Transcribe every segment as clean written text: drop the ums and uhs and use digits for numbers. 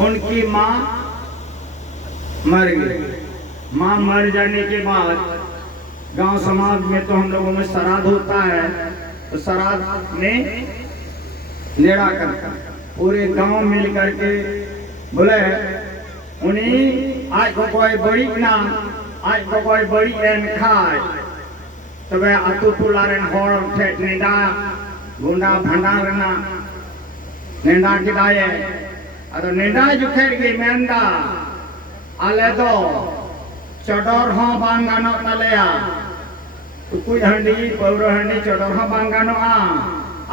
उनकी माँ मर गई। माँ मर जाने के बाद गांव समाज में तो हम लोगों में श्राद्ध होता है, तो श्राद्ध में नेड़ा करता पूरे गांव मिल करके बोले उन्हीं आज को कोई बड़ी ना आज को कोई बड़ी एन खाए तब अतु टुलारेन हर ठेठ नेडा गुंडा भंडार ना नेडा किदाये अतो नेडा जुखेर गे मेंदा आले तो चडोर हो बांग गानो तलेया तुकुई हंडी पौरो हंडी चडोर हो बांग गानो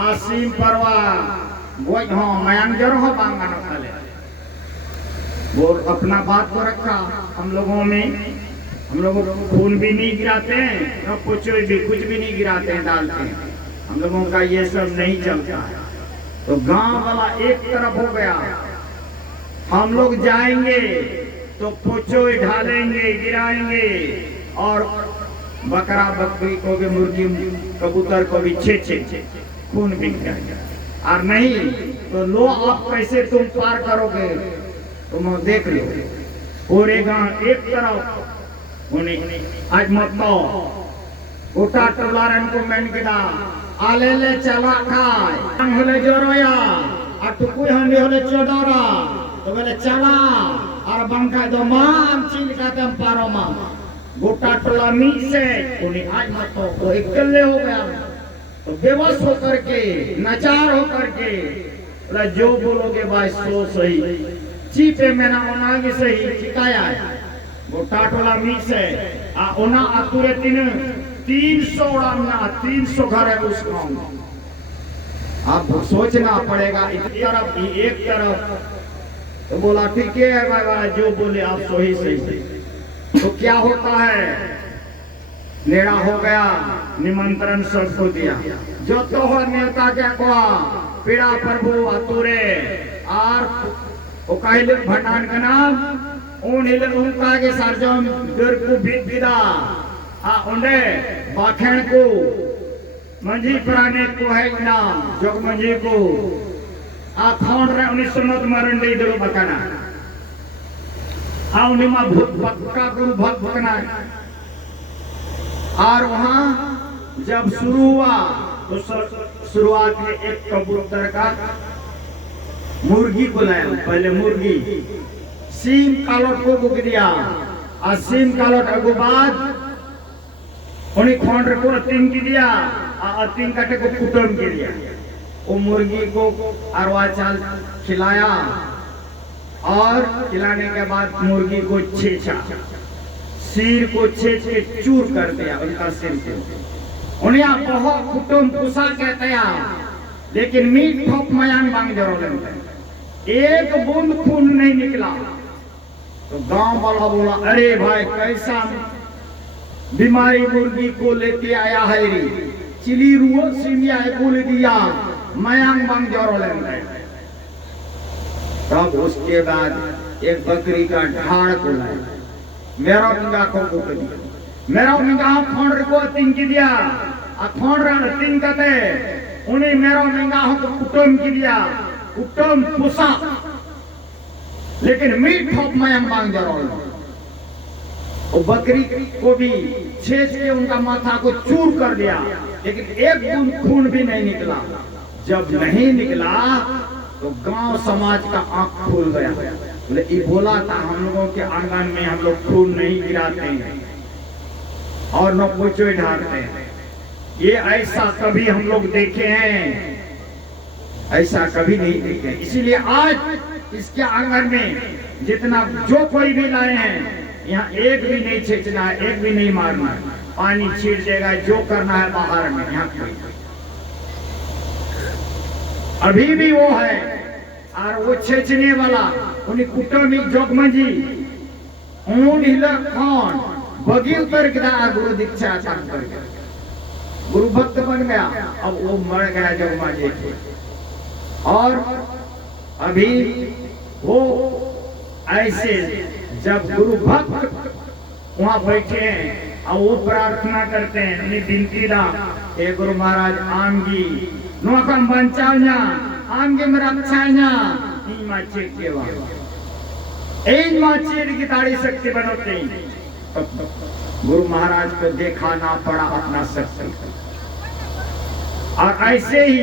आसीम परवा गोज हो मयांग जर हो बांग गानो तले वो अपना बात को रखा। हम लोगों में हम लोग खून भी नहीं गिराते हैं और कुछ भी नहीं गिराते हैं डालते हैं, हम लोगों का ये सब नहीं चलता है। तो गांव वाला एक तरफ हो गया, हम लोग जाएंगे तो पोचो ढालेंगे गिराएंगे और बकरा बकरी को भी मुर्गी कबूतर को भी छे खून बिक जाएगा। और नहीं तो लो आप कैसे तुम पार करोगे, तुम देख लो पूरे गांव एक तरफ आज मत गोटा टोलारन को मेन गिदा आले ले चला खाए हम होले जोरोया और टुकुई हंडी होले चोडोरा तो बोले चला और बंका दो माम चील का तम पारो माम गोटा टोला मी से उन्हें आज मत वो इकल्ले हो गया तो बेबस होकर के नचार होकर के बोला जो बोलोगे भाई सो सही चीपे मेरा ओनागी सही चिकाया है गोटा टोला मी से आ ओना आतुरे 300 उड़ाना 300 घर है उस गांव में। आप सोचना पड़ेगा एक तरफ तो बोला ठीक है भाई जो बोले आप सही तो क्या होता है नेड़ा हो गया निमंत्रण सबको दिया जो तो हो नेता क्या को पीड़ा प्रभु आतुरे और वो कहले भंडान का नाम उन हिले उनका के सरजम दर को बीत बिदा उन्हें बाखेण को मंजी प्राणी को है नाम जोग मंजी को खोड़ रहे 1909 मरंडी दरो बकाना उन्हें माँ भूत पक्का गुरु भक्त बकना और वहाँ जब शुरू हुआ तो शुरुआत में एक कबूतर का मुर्गी को लाया, पहले मुर्गी सीम कालोट को बुक दिया और सीम कालोट के बाद उन्हें खोंड को अतिंग की दिया और अतिंग कटे को कुटुम की दिया। वो मुर्गी को अरवा चाल खिलाया और खिलाने के बाद मुर्गी को छेचा सिर को छेच के चूर कर दिया उनका सिर को उन्हें बहुत कुटुम पुसा कहते हैं लेकिन मीट ठोक मयांग बांग जरो लेते एक बूंद खून नहीं निकला। तो गांव वाला बोला अरे भाई कैसा बीमारी मुर्गी को लेते आया है रे चिली रुओ सीमिया बोल दिया मयांग बांग जरो लेते। तब उसके बाद एक बकरी का ढाड़ को लाया मेरा निगाह को कुट दिया मेरा निगाह खोंड को तिंग दिया खोंड तिंग कहते उन्हें मेरा निगाह को कुटुम की दिया कुटुम पुसा लेकिन मीट ठोक मयांग बांग जरो वो बकरी को भी छेच के उनका माथा को चूर कर दिया लेकिन एक बूंद खून भी नहीं निकला। जब नहीं निकला तो गांव समाज का आंख खुल गया। बोले ये बोला था हम लोगों के आंगन में हम लोग खून नहीं गिराते हैं और न पोचो ढालते हैं, ये ऐसा कभी हम लोग देखे हैं ऐसा कभी नहीं देखे। इसीलिए आज इसके आंगन में जितना जो कोई भी लाए हैं यहाँ एक भी नहीं छींचना है एक भी नहीं मारना है, पानी छीट देगा जो करना है बाहर में। यहाँ कोई अभी भी वो है और वो छेचने वाला उन्हें कुटुंबी जोगमंजी ऊन हिलर खान बगी उतर गया गुरु दीक्षा कर गया गुरु भक्त बन गया। अब वो मर गया जोगमंजी और अभी वो ऐसे जब गुरु भक्त वहां बैठे हैं और वो प्रार्थना करते हैं उन्हें विनती दा हे गुरु महाराज आमगी नोकम बचावना आमगे में रक्षाना ई माचे केवा एक माँ चीर की दाढ़ी शक्ति बनोते गुरु महाराज को दिखाना पड़ा अपना शक्ति। और ऐसे ही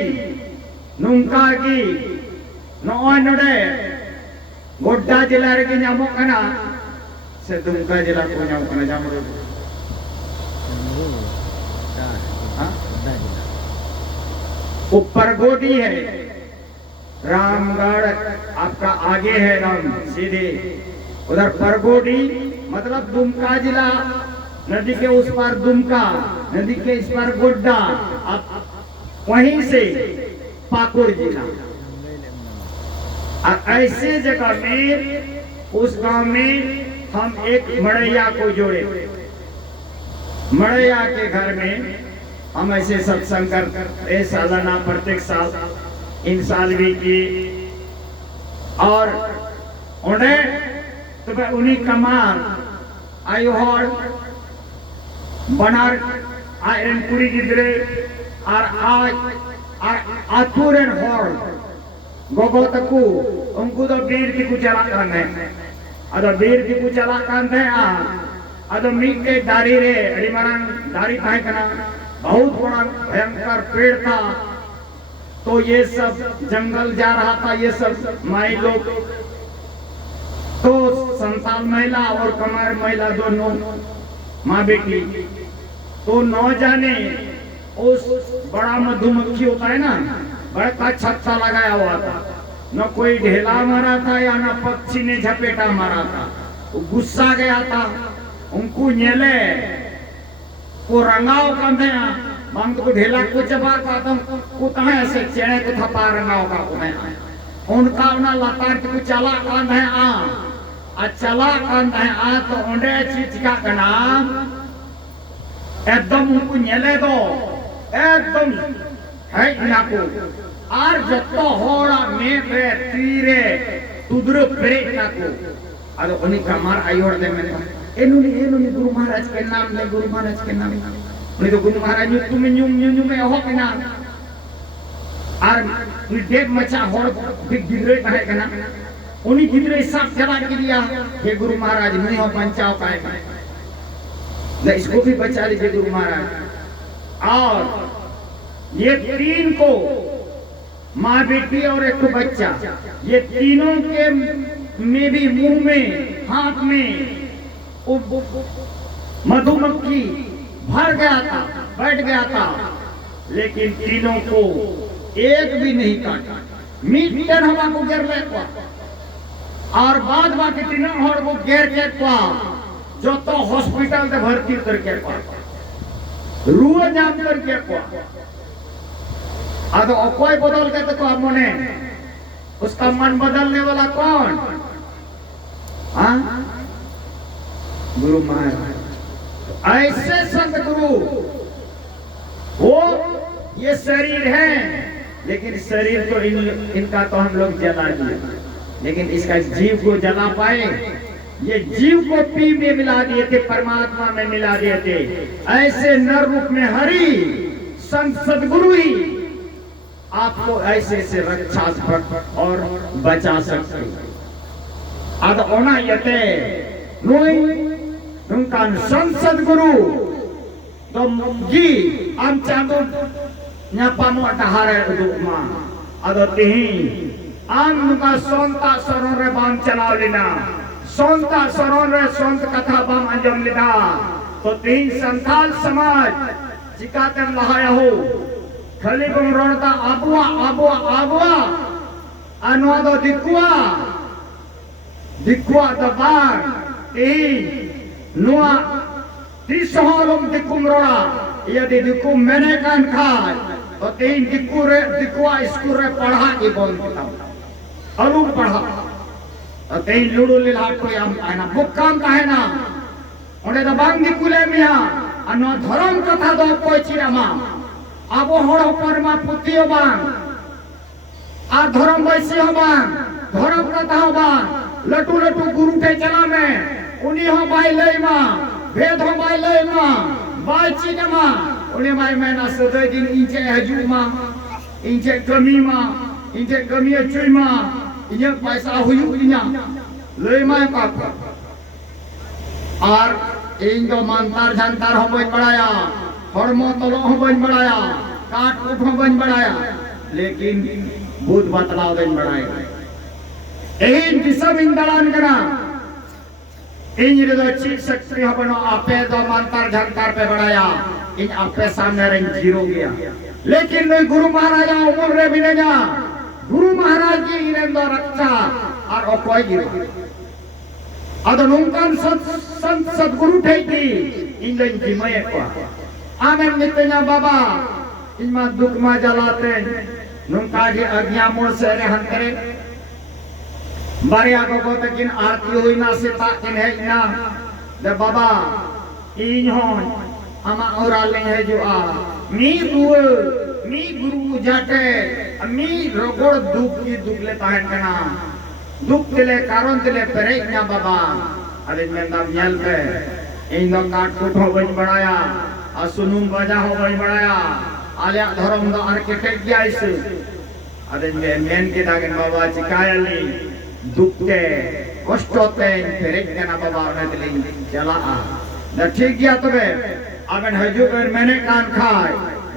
नुमका की नोड़े गोड्डा जिला रे नामो कना से दुमका जिला को नाम कना जामरो ऊपर गोदी है रामगढ़ आपका आगे है राम सीधे उधर परगोडी मतलब दुमका जिला नदी के उस पार दुमका नदी के इस पार गोड्डा वहीं से पाकुड़ जिला। और ऐसे जगह में उस गांव में हम एक मड़ैया को जोड़े। मड़ैया के घर में हम ऐसे सत्संग करते सालाना प्रत्येक साल इन साल भी की। और उन्हें तो मैं उन्हीं कमाल आयु हॉल बनार आयरन पूरी गिद्रे और आज आतुरन हॉल गोगो तकू उनको तो बीर की कुछ चला करने अदो बीर की कुछ चला करने अदो मीट के दारी रे अड़ीमरन दारी था कना बहुत बड़ा भयंकर पेड़ था। तो ये सब जंगल जा रहा था ये सब माई लोग तो संताल महिला और कमार महिला दोनों माँ बेटी तो नौ जाने उस बड़ा मधुमक्खी होता है ना बड़ा का छत्ता लगाया हुआ था। न कोई ढेला मारा था या न पक्षी ने झपेटा मारा था। वो गुस्सा गया था उनको नेले को रंगाव कंधे मांग को ढेला को चबा का तो कुता ऐसे चेणे को थपा रंगाव का को उनका उना लतार को चला कंधे आ चला कंधे आ तो ओंडे चिचका का नाम एकदम उनको नेले दो एकदम है इनाको आर जत्तो होड़ा मेरे तीरे तुदरो ब्रेक नाको अरे उन्हीं कमार आयोड़ दे मैंने एनुनी गुरु महाराज के नाम ले गुरु महाराज के नाम उन्हीं तो गुरु महाराज न्यू में हो के नाम आर डेढ़ मचा होड़ बिग गिदरे कहे के नाम उन्हीं गिदरे सब चला के दिया ये गुरु महाराज नहीं हो पंचाव का है ले इसको भी बचा लीजिए गुरु महाराज। और ये तीन को माँ बेटी और एक बच्चा ये तीनों के में भी मुंह में हाथ में मधुमक्खी भर गया था बैठ गया था लेकिन तीनों को एक भी नहीं काटा मीटर हवा को गिर ले और बाद बाकी तीनों हर को गिर के जो तो हॉस्पिटल से भर्ती करके रुआ जाम करके अदो कोई बदल के तो मने उसका मन बदलने वाला कौन हाँ गुरु महाराज। ऐसे संत गुरु वो ये शरीर है लेकिन शरीर तो इनका तो हम लोग जला दिए लेकिन इसका जीव को जला पाए ये जीव को पी में मिला दिए थे परमात्मा में मिला दिए थे। ऐसे नर रूप में हरि संत सदगुरु ही आपको ऐसे से रक्षा और बचा सकते। अद ओना यते नुई नुका संसद गुरु तो गी आम चांदो न्यापामो डहारे उदुमा अद तिही आम नुका सोंता सरों रे बाम चलाव लेना सोंता सरों रे सोंत कथा बाम अंजम लेना तो तिही संथाल समाज जिकाते लहाया हो खाली बमरोणता आबुआ आबुआ आबुआ अनुवादो दिकुआ दबार ए नुआ तिसहोलम दिकुमरोड़ा यदि दिकु मैंने कान खाए तो तीन दिकुआ स्कूल रे पढ़ा के बोल देता अलू पढ़ा तो तीन लुडू लिलाट को याम कहना बुक्काम कहना उन्हें तो बांग दिकुले मिया अनु धर्म कथा दो कोई चिरामा आबो हड़ परमा पुतियो बांग आ धर्म वैसी हो बांग धर्म कथा हो बांग लटू लटू गुरु के चला में उन्हीं हो बाई ले मां भेद हो बाई ले मां बाई चीज मां उन्हें बाई मैं ना सदे दिन इंचे हजू मां इंचे कमी अचुई मां इंचे पैसा हुई इन्या लई माय पापा और इन दो मानतार जानतार हो बन बड़ाया हरमो तलो हो बन बड़ाया काट कुट हो बन बड़ाया लेकिन बुध बतलाव बन बड़ाया इन दिशा बिन दलान करा इन रे दो चीज शक्ति हो बनो आपे दो मानतार जानतार पे बड़ाया इन आपे सामने रंग जीरो गया लेकिन मैं गुरु महाराजा उमर रे बिनेगा गुरु महाराज की इरें दो रक्षा और ओकोई गिरो अदो नungkan संत सदगुरु ठेकी इंजन जिमय को आमेन नितnya बाबा इनमा दुख मा जलाते nungka जी अज्ञा मोर से रे हंतरे बारिया को तकिन आरती हुई ना सेता किन है ना दे बाबा इन हो आमा ओराले है जो आ मी गुरु जाटे मी रोगोड़ दुख की दुख लेता है कना दुख तिले कारण तिले परे ना बाबा अरे मैं नाम न्याल पे इन दो काट कुट हो बन बढ़ाया और सुनुम बजा हो बन बढ़ाया आलिया धर्म दो आर्किटेक्ट गया इस अरे मैं के दागन बाबा चिकायली दुख के कष्ट होते परे ना बाबा उन्हें तिले चला आ न ठीक गया तो बे अगर हजूर मैंने कान खाए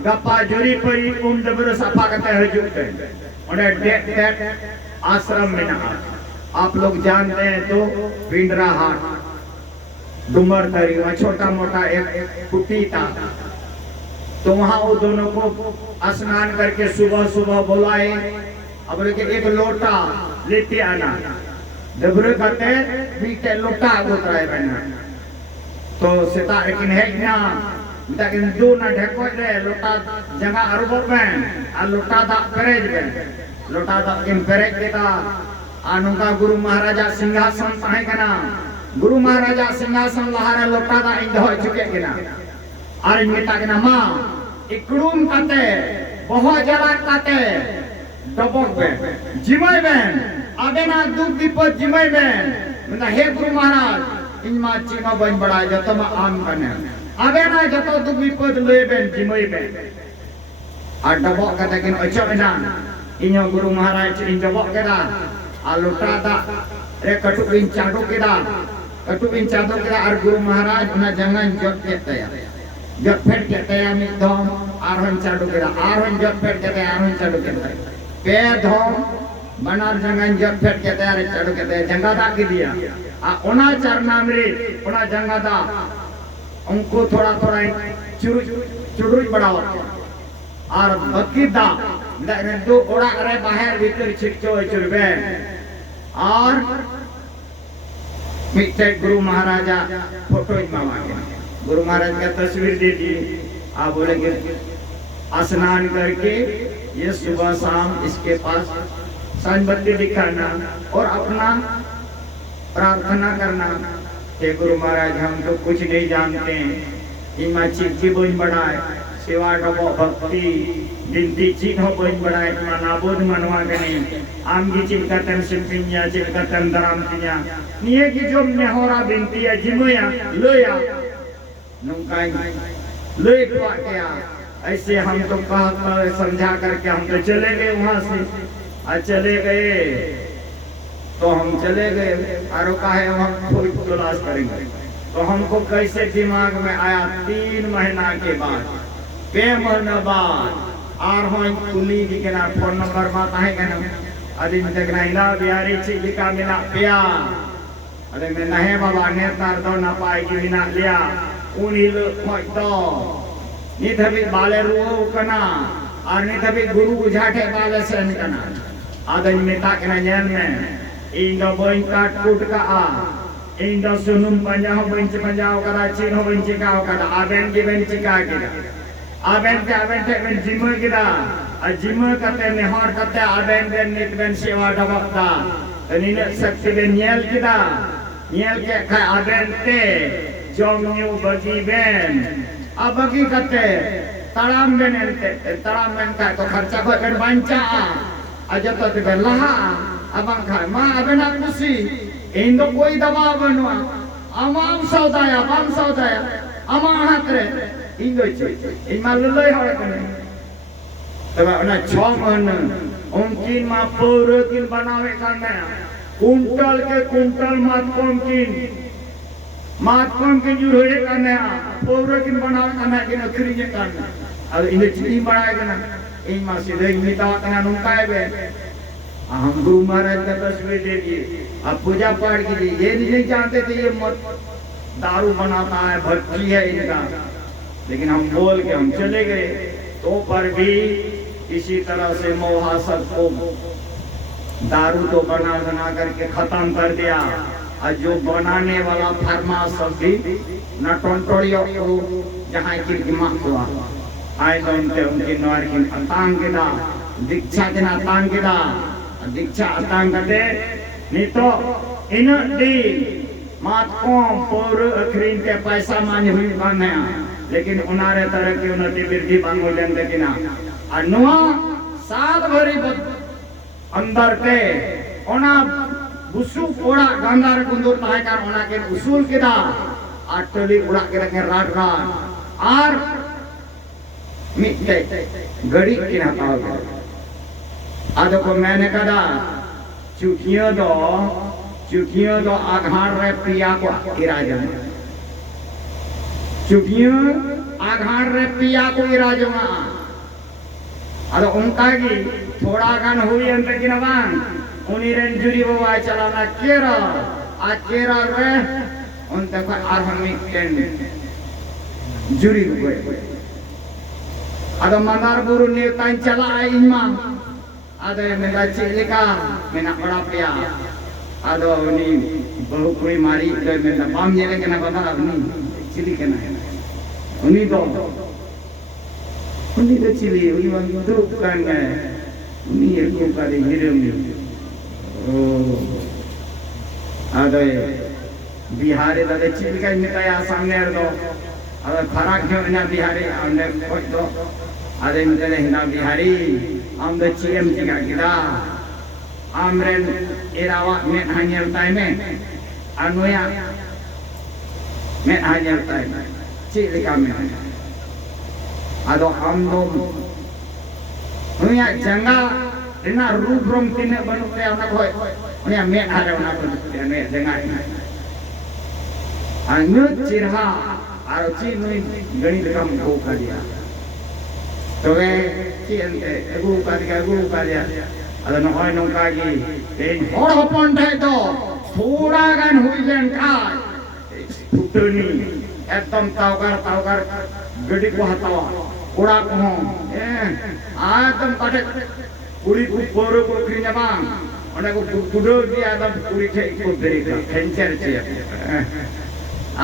गप्पा जोरी परी दबर सफा करते हजूर उन्हें डेट आश्रम में ना आप लोग जानते हैं तो पिंडरा हाट डुमर तरी वहाँ छोटा मोटा एक कुटी था तो वहाँ वो दोनों को स्नान करके सुबह सुबह बुलाए अब एक लोटा लेते आना डबरे करते बीते लोटा गोतराए बना तो सेता लेकिन है ना लेकिन दो ना ढको दे लोटा जगह अरबों में आ लोटा दा परेज में लोटा दा किन परेज देता आनुका गुरु महाराजा सिंहासन ताहे कना गुरु महाराजा सिंहासन लहारे लोटा दा इन दो चुके कना और इन मेता कना मां इकडूम काते बहुत जला काते डबक में जिमय में आगे ना दुख विपद जिमय में मतलब हे गुरु महाराज इन मां चिमा बन बड़ा जतो मा आम बने आगे ना जतो दुख विपद ले बेन जिमय में आ डबक काते किन अचो ना इन गुरु महाराज इन डबक केदा आलोटा दा रे कटुक इन चाडो केदा और गुरु महाराज उना जंगन जट केतया जट फेट केतया मिद धम आरोहन चाडो केदा आरोहन जट फेट केतया आरोहन चाडो केतया पे धम बनार जंगन जट फेट केतया रे चाडो केतया जंगा दा के दिया आ ओना चरनाम रे ओना जंगा दा उनको थोड़ा थोड़ा चुड़ुच बढ़ावा और बकीदा दो ओड़ा रे बाहर भीतर छिटचो चुरबे और मिटे गुरु महाराजा फोटो मामा गुरु महाराज का तस्वीर दे दी आप बोलेंगे स्नान करके ये सुबह शाम इसके पास सांबत्ती दिखाना और अपना प्रार्थना करना कि गुरु महाराज हम तो कुछ नहीं जानते हैं इमा चिट्ठी बोझ बढ़ाए सेवा डबो भक्ति दिनती चीन हो बोझ बढ़ाए इमा नाबोध मनवा गने आमगी चिलकतन सिंपिन्या चिलकतन दरामतिया निये की जो नेहोरा बिनती है जिमया लोया नुकाई लोई क्या ऐसे हम तो कहा समझा करके हम तो चले गए वहां से आज चले गए तो हम चले गए और कहे हम कोई तलाश करेंगे तो हमको कैसे दिमाग में आया 3 महीना के बाद 5 महीना बाद और हम कुली दिखना फोन नंबर बात है कहना अदिन तक ना बिहारी चिलिका मिला पिया अरे मैं नहीं बाबा ने तार दो ना पाएगी बिना लिया उन्हीं लोग तो नहीं तभी बाले रुओ कना और नहीं तभी गुरु बुझाटे बाले से निकना आदमी में ताकना जैन में इंदो बोइन काट कुट का आ इंदो सुनुम पंजाओ बंच पंजाओ करा चीनो बंच का करा आबेन की बंच का किरा आबेन ते बन जिमो किरा आ जिमो कते नेहर कते आबेन बेन नित बेन सेवा डबकता तनिने शक्ति बेन नियल किरा नियल के खा आबेन ते जोमन्यू बगी बेन आ बगी कते तड़ाम बेन का तो खर्चा को बेन बंचा आ जतो ते लहा abang khai ma abena kusi indo koi daba banwa amam saudaya ama hatre indo choi imaluloi hor kane taba ona 6 mahna unkin ma pura kin banawe kana quintal के कुंटल मातकम की जो है करने पौरे किन बनावे करना किन अखरी ये करना अब इन्हें चिड़ी बढ़ाए करना इन माँ सीधे इन्हें तावा करना नुकाए बे हम गुरु महाराज का तस्वीर देखिए अब पूजा पाठ कीजिए ये नहीं जानते थे ये मत दारू बनाता है भक्ति है इनका लेकिन हम बोल के हम चले गए तो पर भी इसी तरह से मोहासत को दारू तो बना करके खत्म कर दिया और जो बनाने वाला फरमा सब भी न टोंटोड़ियों को जहाँ की दिमाग हुआ आए तो उनके नवार की अतांग के दा दीक्षा के अतांग के दा दीक्षा अतांग करते नहीं तो इन दी मात कौम पौर अखरीन के पैसा माने हुई बांधे लेकिन उनारे तरह की उन्नति वृद्धि बांगो लेंदे किना अनुआ सात भरी अंदर के ओना बुसु कोड़ा गंगार कुंदूर ताहे कार ओना के उसूल किदा आटली उड़ा के रखे राट और मिटे गड़ी की हटाओ आदो को मैंने कहा चुटियों दो आघाड़ रे पिया को इराजम चुटियों आघाड़ रे पिया को इराजम अरे उनका की थोड़ा गान हुई अंतर की नवान उन्हीं जुरी बाबा चलाना केरा रे उन तक आर्मिक टेन जुरी हुए अरे मनार गुरु नेता चला इमा अरे मेरा चिलिका मेरा बड़ा पिया अरे उन्हीं बहु कोई मारी तो मेरा बाम जेले के ना बता उन्हीं चिली के ना उन्हीं तो चिली उन्हीं वाली तो कान गए उन्हीं एक को करे हीरे में ओ अरे बिहारी दादे चिली का मिताया सामने तो अरे फराक क्यों ना बिहारी हमने कोई तो अरे मिताया हिना बिहारी हम द चीएम जी का किदा आमरेन एरावा में हानियर टाइम में अनुया में हानियर टाइम चिलिका में आदो हम लोग उन्हें जंगा इना रूप रंग तीने बनु पे उन्हें कोई उन्हें में हारे उन्हें बनु उन्हें जंगा अन्य चिरहा आरोची नुई गणित कम हो कर दिया तो वे चिंते गुरु का दिया अगर नौकरी नौका की एक और होपन थे तो थोड़ा गन हुई जन का फुटनी एकदम तावकर गड़ी को हटाओ उड़ा को आदम काटे पूरी पोरो को क्रीन बांग उन्हें को कुडो दिया आदम पूरी थे को देगा खेंचर चाहिए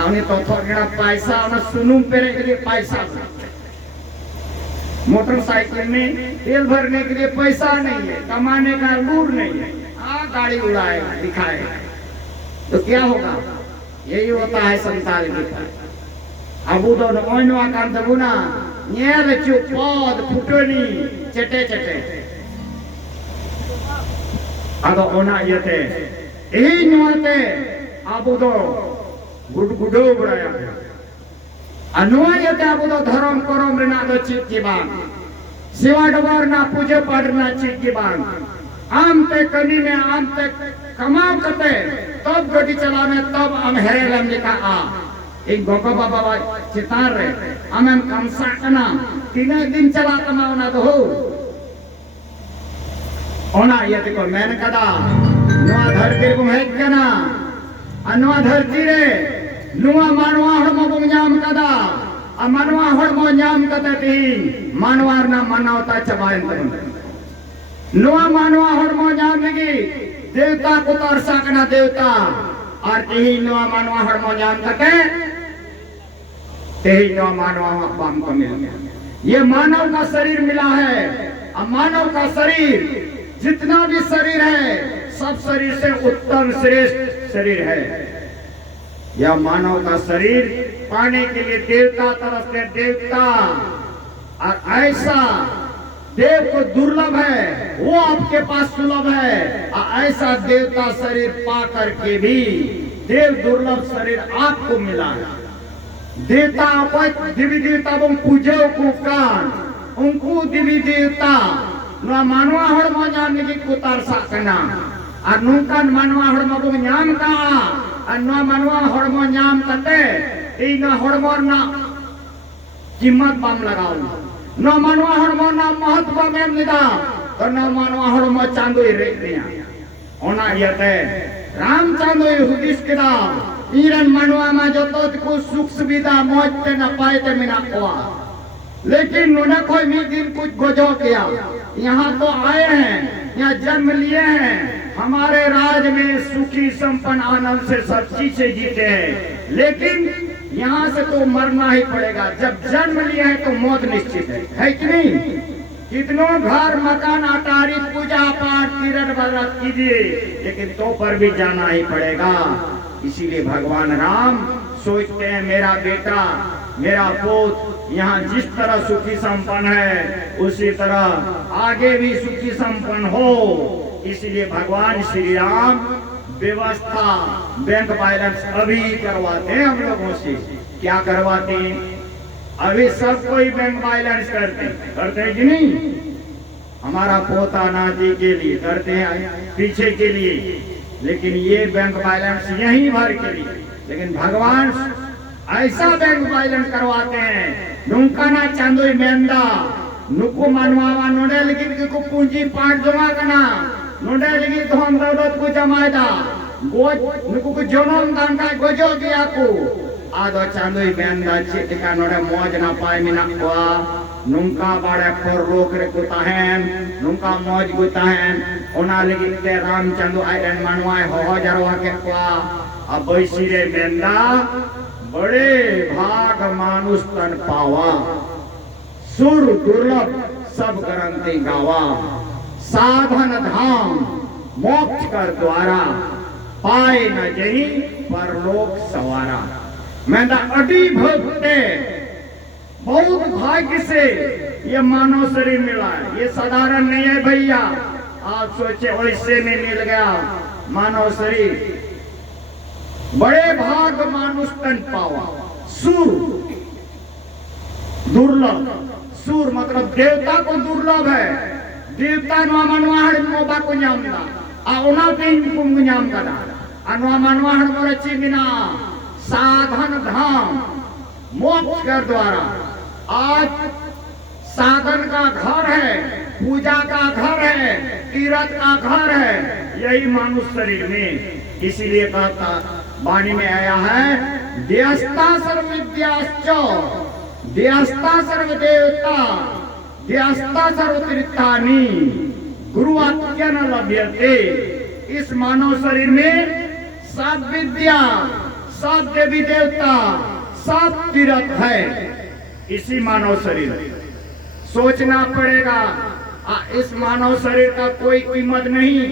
उन्हें तो थोड़ा पैसा उन्हें सुनुम पेरे के लिए पैसा मोटरसाइकिल में तेल भरने के लिए पैसा नहीं है कमाने का लूर नहीं है गाड़ी उड़ाएगा दिखाएगा तो क्या होगा यही होता है संसार के अब तो नोइनवा काम तो बुना नेल चुपद फुटनी चटे अब ओना येते यही नोते अब तो गुडगुडो बुराया अनुयायते अब तो धर्म करम रेना तो चित की बात सेवा डबर ना पूजे पाठ ना चित की बात आम ते कनी में आम ते कमाओ कते तब गड्डी चलाने तब हम हेरे लम लिखा एक गोको बाबा चितार रे हम कमसा कना 3 दिन चला कमाओ ना तो हो ओना ये देखो मैंने कहा नवा धरती को है कना अनवा धरती रे नुआ मानवा हड़मो को न्याम कदा आ मानवा हड़मो न्याम कदा तीन मानवार ना मनावता चबायन तन नुआ मानवा हड़मो न्याम लगी देवता को तरसा कना देवता और तेही नुआ मानवा हड़मो न्याम कते तेही नुआ मानवा बाम को मिल ये मानव का शरीर मिला है अब मानव का शरीर जितना भी शरीर है सब शरीर से उत्तम श्रेष्ठ शरीर है यह मानव का शरीर पाने के लिए देवता तरफ से देवता और ऐसा देव को दुर्लभ है वो आपके पास सुलभ है और ऐसा देवता शरीर पा करके भी देव दुर्लभ शरीर आपको मिला है देवता दिव्य देवता पूजो को कान उनको दिव्य देवता मानवा हड़मो जानने की कुतार साकना ar nungkan manwa hormo bu nyam ka no manwa hormo nyam kate ina hormo na कीमत बम लगाओ न मनवा हरमो ना महत्व में निदा तो न मनवा हरमो चांदो रेख दिया ओना यते राम चांदो हुदिस किदा ईरन मनवा मा जो तो को सुख सुविधा मौज ते न पाए ते मिना कोआ लेकिन उन्होंने कोई भी दिन कुछ गोजो किया यहाँ तो आए हैं यहाँ जन्म लिए हैं हमारे राज में सुखी संपन्न आनंद से सब चीजें जीते हैं लेकिन यहाँ से तो मरना ही पड़ेगा जब जन्म लिए हैं तो मौत निश्चित है कि नहीं कितनों घर मकान अटारी पूजा पाठ तीरथ व्रत कीजिए लेकिन तो पर भी जाना ही पड़ेगा इसीलिए भगवान राम सोचते हैं मेरा बेटा मेरा पोत यहाँ जिस तरह सुखी संपन्न है उसी तरह आगे भी सुखी संपन्न हो इसलिए भगवान श्री राम व्यवस्था बैंक बैलेंस अभी करवाते हैं हम लोगों से क्या करवाते हैं अभी सब कोई बैंक बैलेंस करते हैं कि नहीं हमारा पोता नाती के लिए करते हैं पीछे के लिए लेकिन ये बैंक बैलेंस यहीं भर के लिए लेकिन भगवान ऐसा बैंक बैलेंस करवाते हैं नुकाना चांदोई मेंदा नुको मनवावा नोडे लेकिन को पूंजी पाठ जमा करना नोडे लेकिन तो हम दौलत को जमाएदा गोज नुको को जनम दान का गोजो किया को आदो चांदोई मेंदा चिटिका नोडे मौज ना पाए मिना को नुका बाड़े पर रोक रे को ताहेन नुका मौज को ताहेन ओना लेकिन ते रामचंद्र आयरन मनवाए हो जरवा के को अब बैसिरे मेंदा बड़े भाग मानुष तन पावा सुर दुर्लभ सब ग्रंथि गावा साधन धाम मोक्ष कर द्वारा पाए न जही परलोक सवारा मैं अडी भक्ते बहुत भाग्य से ये मानव शरीर मिला है ये साधारण नहीं है भैया आप सोचे वैसे में मिल गया मानव शरीर बड़े भाग मानुष तन पावा सुर दुर्लभ सुर मतलब देवता को दुर्लभ है देवता नो मनवाहड़ मोबा को न्यामदा आ ओना पे इनको न्याम कदा अनो मनवाहड़ मोरे चिमिना साधन धाम मोक्ष कर द्वारा आज साधन का घर है पूजा का घर है तीर्थ का घर है यही मानुष शरीर में इसीलिए कहता वाणी में आया है देहस्ता सर्व विद्याश्च देहस्ता सर्व देवता देहस्ता सर्व तीर्थानि गुरुवाक्य न लभ्यते इस मानव शरीर में सब विद्या सब देवी देवता सब तीर्थ है इसी मानव शरीर सोचना पड़ेगा इस मानव शरीर का कोई कीमत नहीं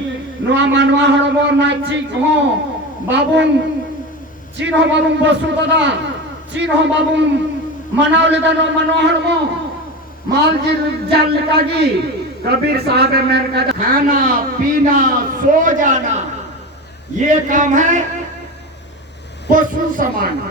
नुआ मनवा हड़बो ना चीख हो बाबू चीन हो बाबू बसु दादा चीन हो बाबू मनावले दानो मनोहर मो माल जल कागी कबीर साहब मैंने कहा खाना पीना सो जाना ये काम है पशु समान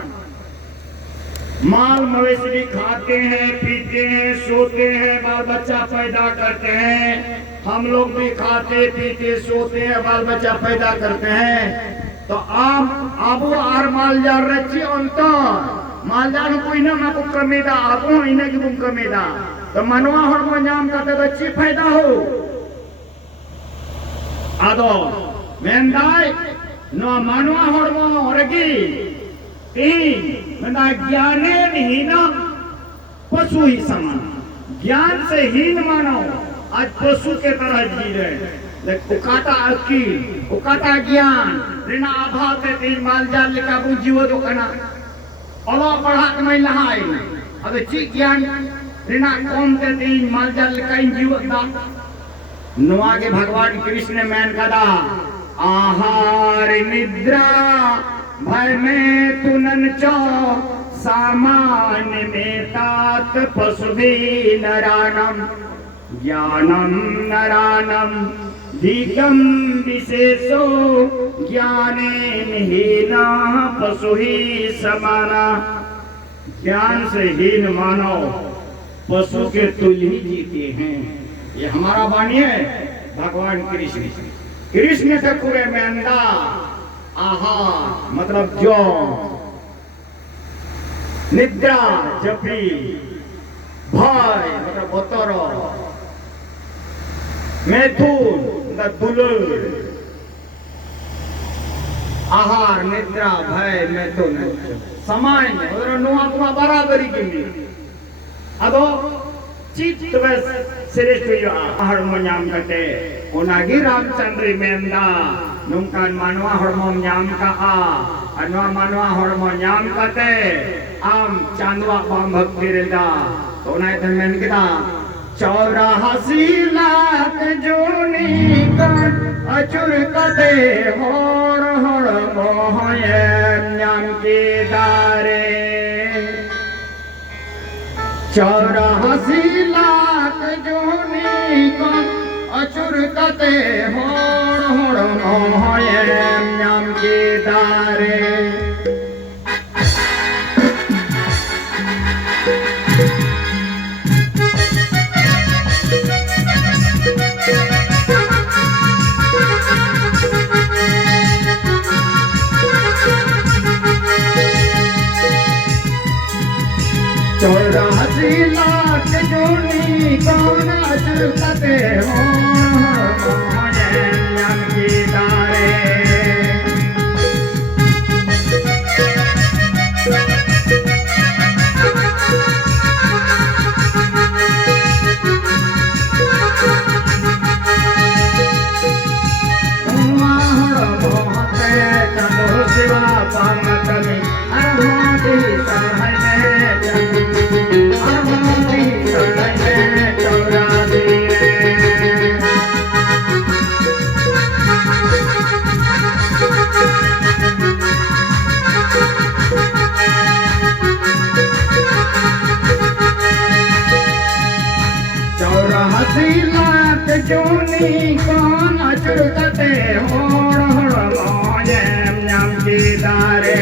माल मवेशी खाते हैं पीते हैं सोते हैं बाल बच्चा पैदा करते हैं हम लोग भी खाते पीते सोते हैं बाल बच्चा पैदा करते हैं तो आम आबू आर मालजार रची अंतर मालजार कोई ना माको कमेदा आबू इने की बुम कमेदा तो मनवा हरमो नाम का तो अच्छी फायदा हो आदो मेंदाई नो मनवा हरमो रगी मना ज्ञाने हीना पशु ही समान ज्ञान से हीन मानो आज पशु के तरह जी रहे उकाटा अकील उकाटा ज्ञान ऋणा अभाव ते तीन माल जाल लिखा बु जीव दो कना अलो पढ़ा के मैं लहाई अब ची ज्ञान ऋणा कौन ते तीन माल जाल लिखा इन जीव दा नुआ के भगवान कृष्ण ने मैन कदा आहार निद्रा भय में तुनन चो सामान्य में तात पशु भी नरानम ज्ञानम नरानम धिकम विशेषो ज्ञाने हीना पशु ही समाना ज्ञान से हीन मानव पशु के तुल्य ही जीते हैं ये हमारा वाणी है भगवान कृष्ण कृष्ण ठकुरे मेंदा आहार मतलब जो निद्रा जपी भय मतलब बोतरो मैथुन मतलब दुलर आहार निद्रा भय मैथुन सामान्य और नुआ बराबरी के लिए अदो चित्त बस श्रेष्ठ यो आहार मनाम करते उनागी रामचंद्र मेंदा नुकान मानवा हरमो न्याम का अनवा मानवा हरमो न्याम करते आम चांदवा बाम भक्ति रेदा तो ना इधर में किता 84 लाख जोनी कर अचुर कदे होर होर मोहये न्याम की दारे 84 लाख जोनी कर अचुर कदे होर होर मोहये न्याम की दारे चौरासी लाख जोनी कौन अचुकते हो न्याम की दारे जोनी कौन अचुकते होड़ होड़ मोजे न्याम की दारे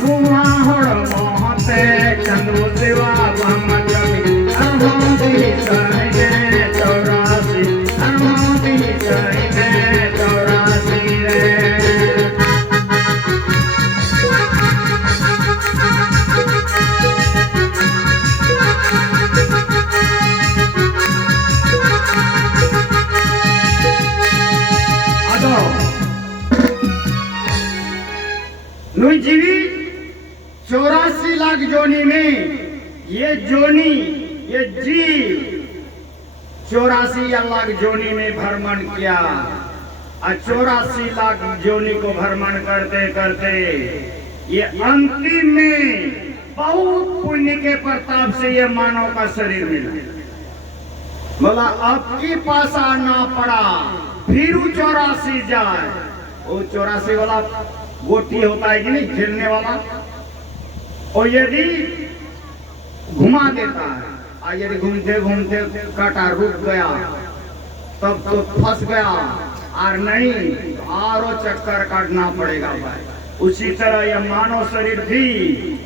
नुआ होड़ मोहते चंदू शिवा ब्रह्म जीवी 84 लाख जोनी में ये जोनी ये जीव 84 लाख जोनी में भ्रमण किया और 84 लाख जोनी को भ्रमण करते करते ये अंतिम में बहुत पुण्य के प्रताप से ये मानव का शरीर मिला बोला अब की पास आना पड़ा फिर 84 जाए वो 84 वाला गोटी होता है कि नहीं खेलने वाला और यदि घुमा देता है और यदि घूमते घूमते काटा रुक गया तब तो फंस गया और नहीं और चक्कर काटना पड़ेगा भाई उसी तरह यह मानव शरीर भी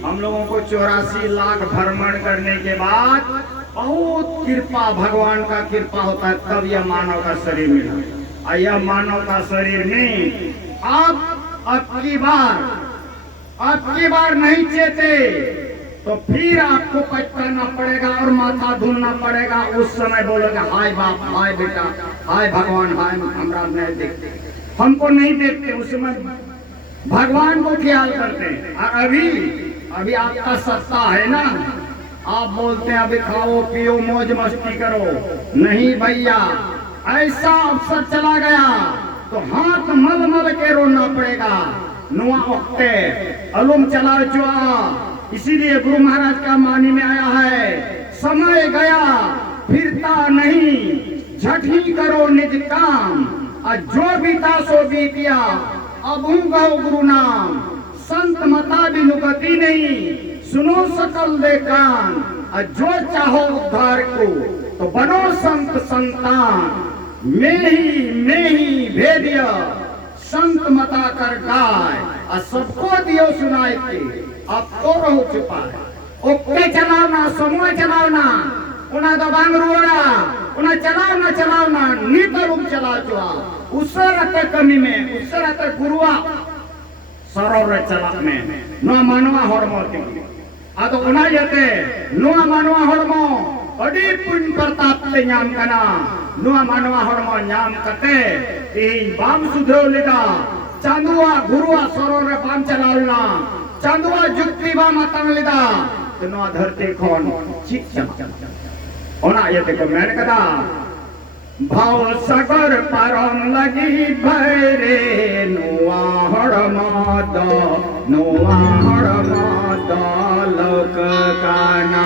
हम लोगों को 84 लाख भ्रमण करने के बाद बहुत कृपा भगवान का कृपा होता है तब यह मानव का शरीर मिला और यह मानव का शरीर में अब की बार नहीं चेते तो फिर आपको पछताना पड़ेगा और माथा धुलना पड़ेगा उस समय बोलोगे हाय बाप हाय बेटा हाय भगवान हाय हमरा नहीं देखते हमको नहीं देखते उस समय भगवान को ख्याल करते हैं और अभी आपका सत्ता है ना आप बोलते हैं अभी खाओ पियो मौज मस्ती करो नहीं भैया ऐसा अवसर चला गया तो हाथ मल मल के रोना पड़ेगा नुआ वक्ते अलुम चला चुआ इसीलिए गुरु महाराज का मानी में आया है समय गया फिरता नहीं झटी करो निज काम और जो बीता सो बीतिया अब गौ गुरु नाम संत मता बिनुगति नहीं सुनो सकल दे कान और जो चाहो उद्धार को तो बनो संत संतान मैं ही भेदिय संत मता कर गाय और सबको दियो सुनाए के अब तो रहो छुपा है ओके चलावना समूह चलावना उना दबांग रोड़ा उना चलावना नीतरुम चला चुआ उससे रहते कमी में उससे रहते गुरुआ सरोवर चला में नो मानवा हड़मोती आतो उना जते नो मानवा हड़मो अड़ी पुन प्रताप ते ᱧᱟᱢ कना नो मानवा हड़मो ᱧᱟᱢ कते तीन बाम सुधरो लेगा चांदुआ गुरुआ सरोवर बाम चलावना चांदुआ जुक्ति बाम अतंग लेगा तो नो धरती खोन चिक चम ओना ये देखो मैंने कहा भाव सागर पारम लगी भैरे नुआ हड़माद लोक काना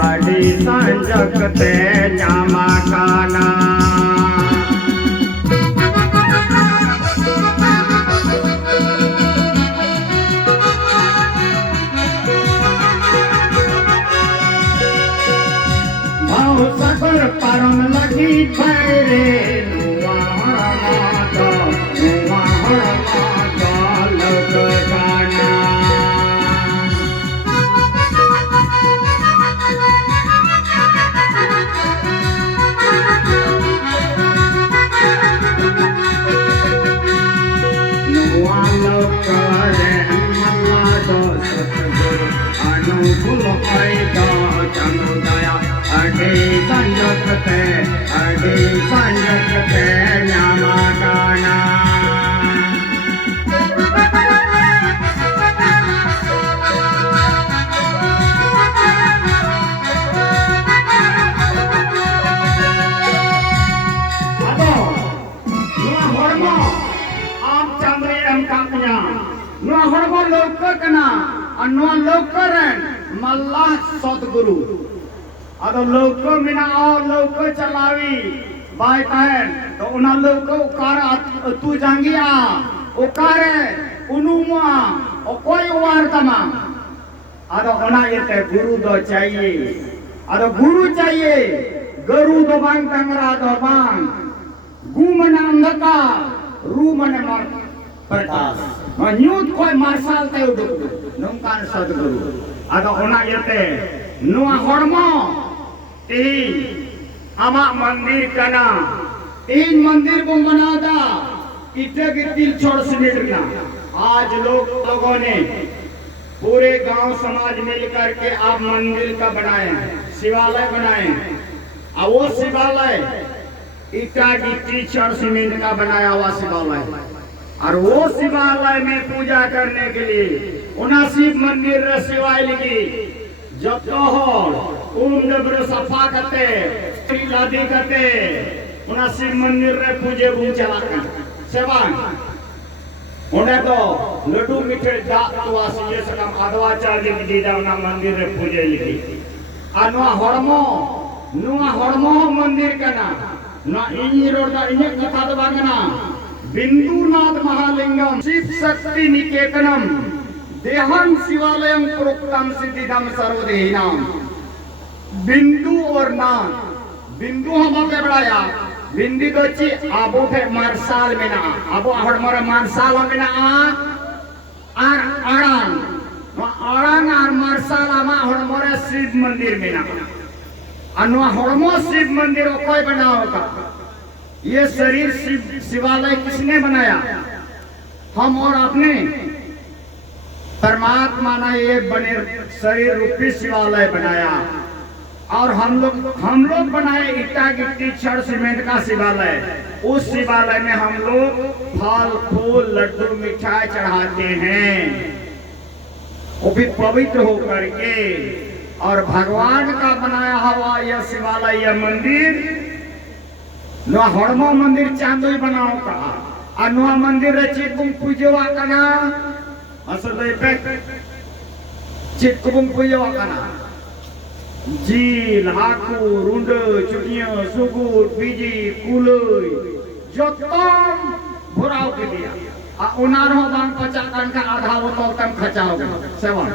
अड़ी संजकते ञामा काना भाव सगर परम लगी भैरे नुआ हड़माद लोक काना अड़ी संजकते ञामा काना मल्ला सतगुरु अदो लोक मिना और लोक चलावी बाय कहन तो उना लोक उकार तू जांगिया उकारे उनुमा ओ कोई वार्तमा अदो उना येते गुरु दो चाहिए अदो गुरु चाहिए गरु दो बांग टंगरा दो बांग गुमन अंधका रूमन मर प्रकाश न्यूत कोई मार्शल ते उडुक नंकान सतगुरु अदो उना येते नुआ हड़मो तीन आमा मंदिर कना तीन मंदिर को बनाता इतने की तिल छोड़ सिमट ना आज लोगों ने पूरे गांव समाज मिल करके आप मंदिर का बनाए शिवालय बनाए और वो शिवालय ईटा गिट्टी छड़ सीमेंट का बनाया हुआ शिवालय और वो शिवालय में पूजा करने के लिए 79 मंदिर शिवाय लिखी जब तो हो सफा करते लादी करते 79 मंदिर रे पूजे बुन चला सेवा उन्हें तो लड्डू मिठे जात तो आसिए सकम आदवाचार्य की दावना मंदिर रे पूजे लिखी अनवा हड़मो मंदिर कना ना इन रोडा इने कथा तो बागना बिंदुनाथ महालिंगम शिव शक्ति निकेतनम देहं शिवालयं प्रोक्तम सिद्धिदम सर्वदेहिनाम बिंदु और नाम बिंदु हम के बढ़ाया बिंदी दोची आबो थे मार्शाल में ना आबो हड़मरे मार्शाल में ना आर आड़ांग आर मार्शाल आमा हड़मरे शिव मंदिर में ना अनवा हड़मो शिव मंदिर कोई बना होगा ये शरीर शिवालय किसने बनाया हम और आपने परमात्मा ने ये बने शरीर रूपी शिवालय बनाया और हम लोग बनाए ईटा गिट्टी छड़ सीमेंट का शिवालय। उस शिवालय में हम लोग फल फूल लड्डू मिठाई चढ़ाते हैं, वो भी पवित्र होकर के। और भगवान का बनाया हुआ यह शिवालय, यह मंदिर हड़मो मंदिर चांदोई बनाओ का अनुआ मंदिर चिटकुम पूजवा कना असले पे चिटकुम पूजवा कना जील हाकू रुंड चुटिया सुगुट बीजी कुलई जोतम भुराव के दिया आ उनार हो बांग पचा कान का आधा वो तो तम खचाओ सेवन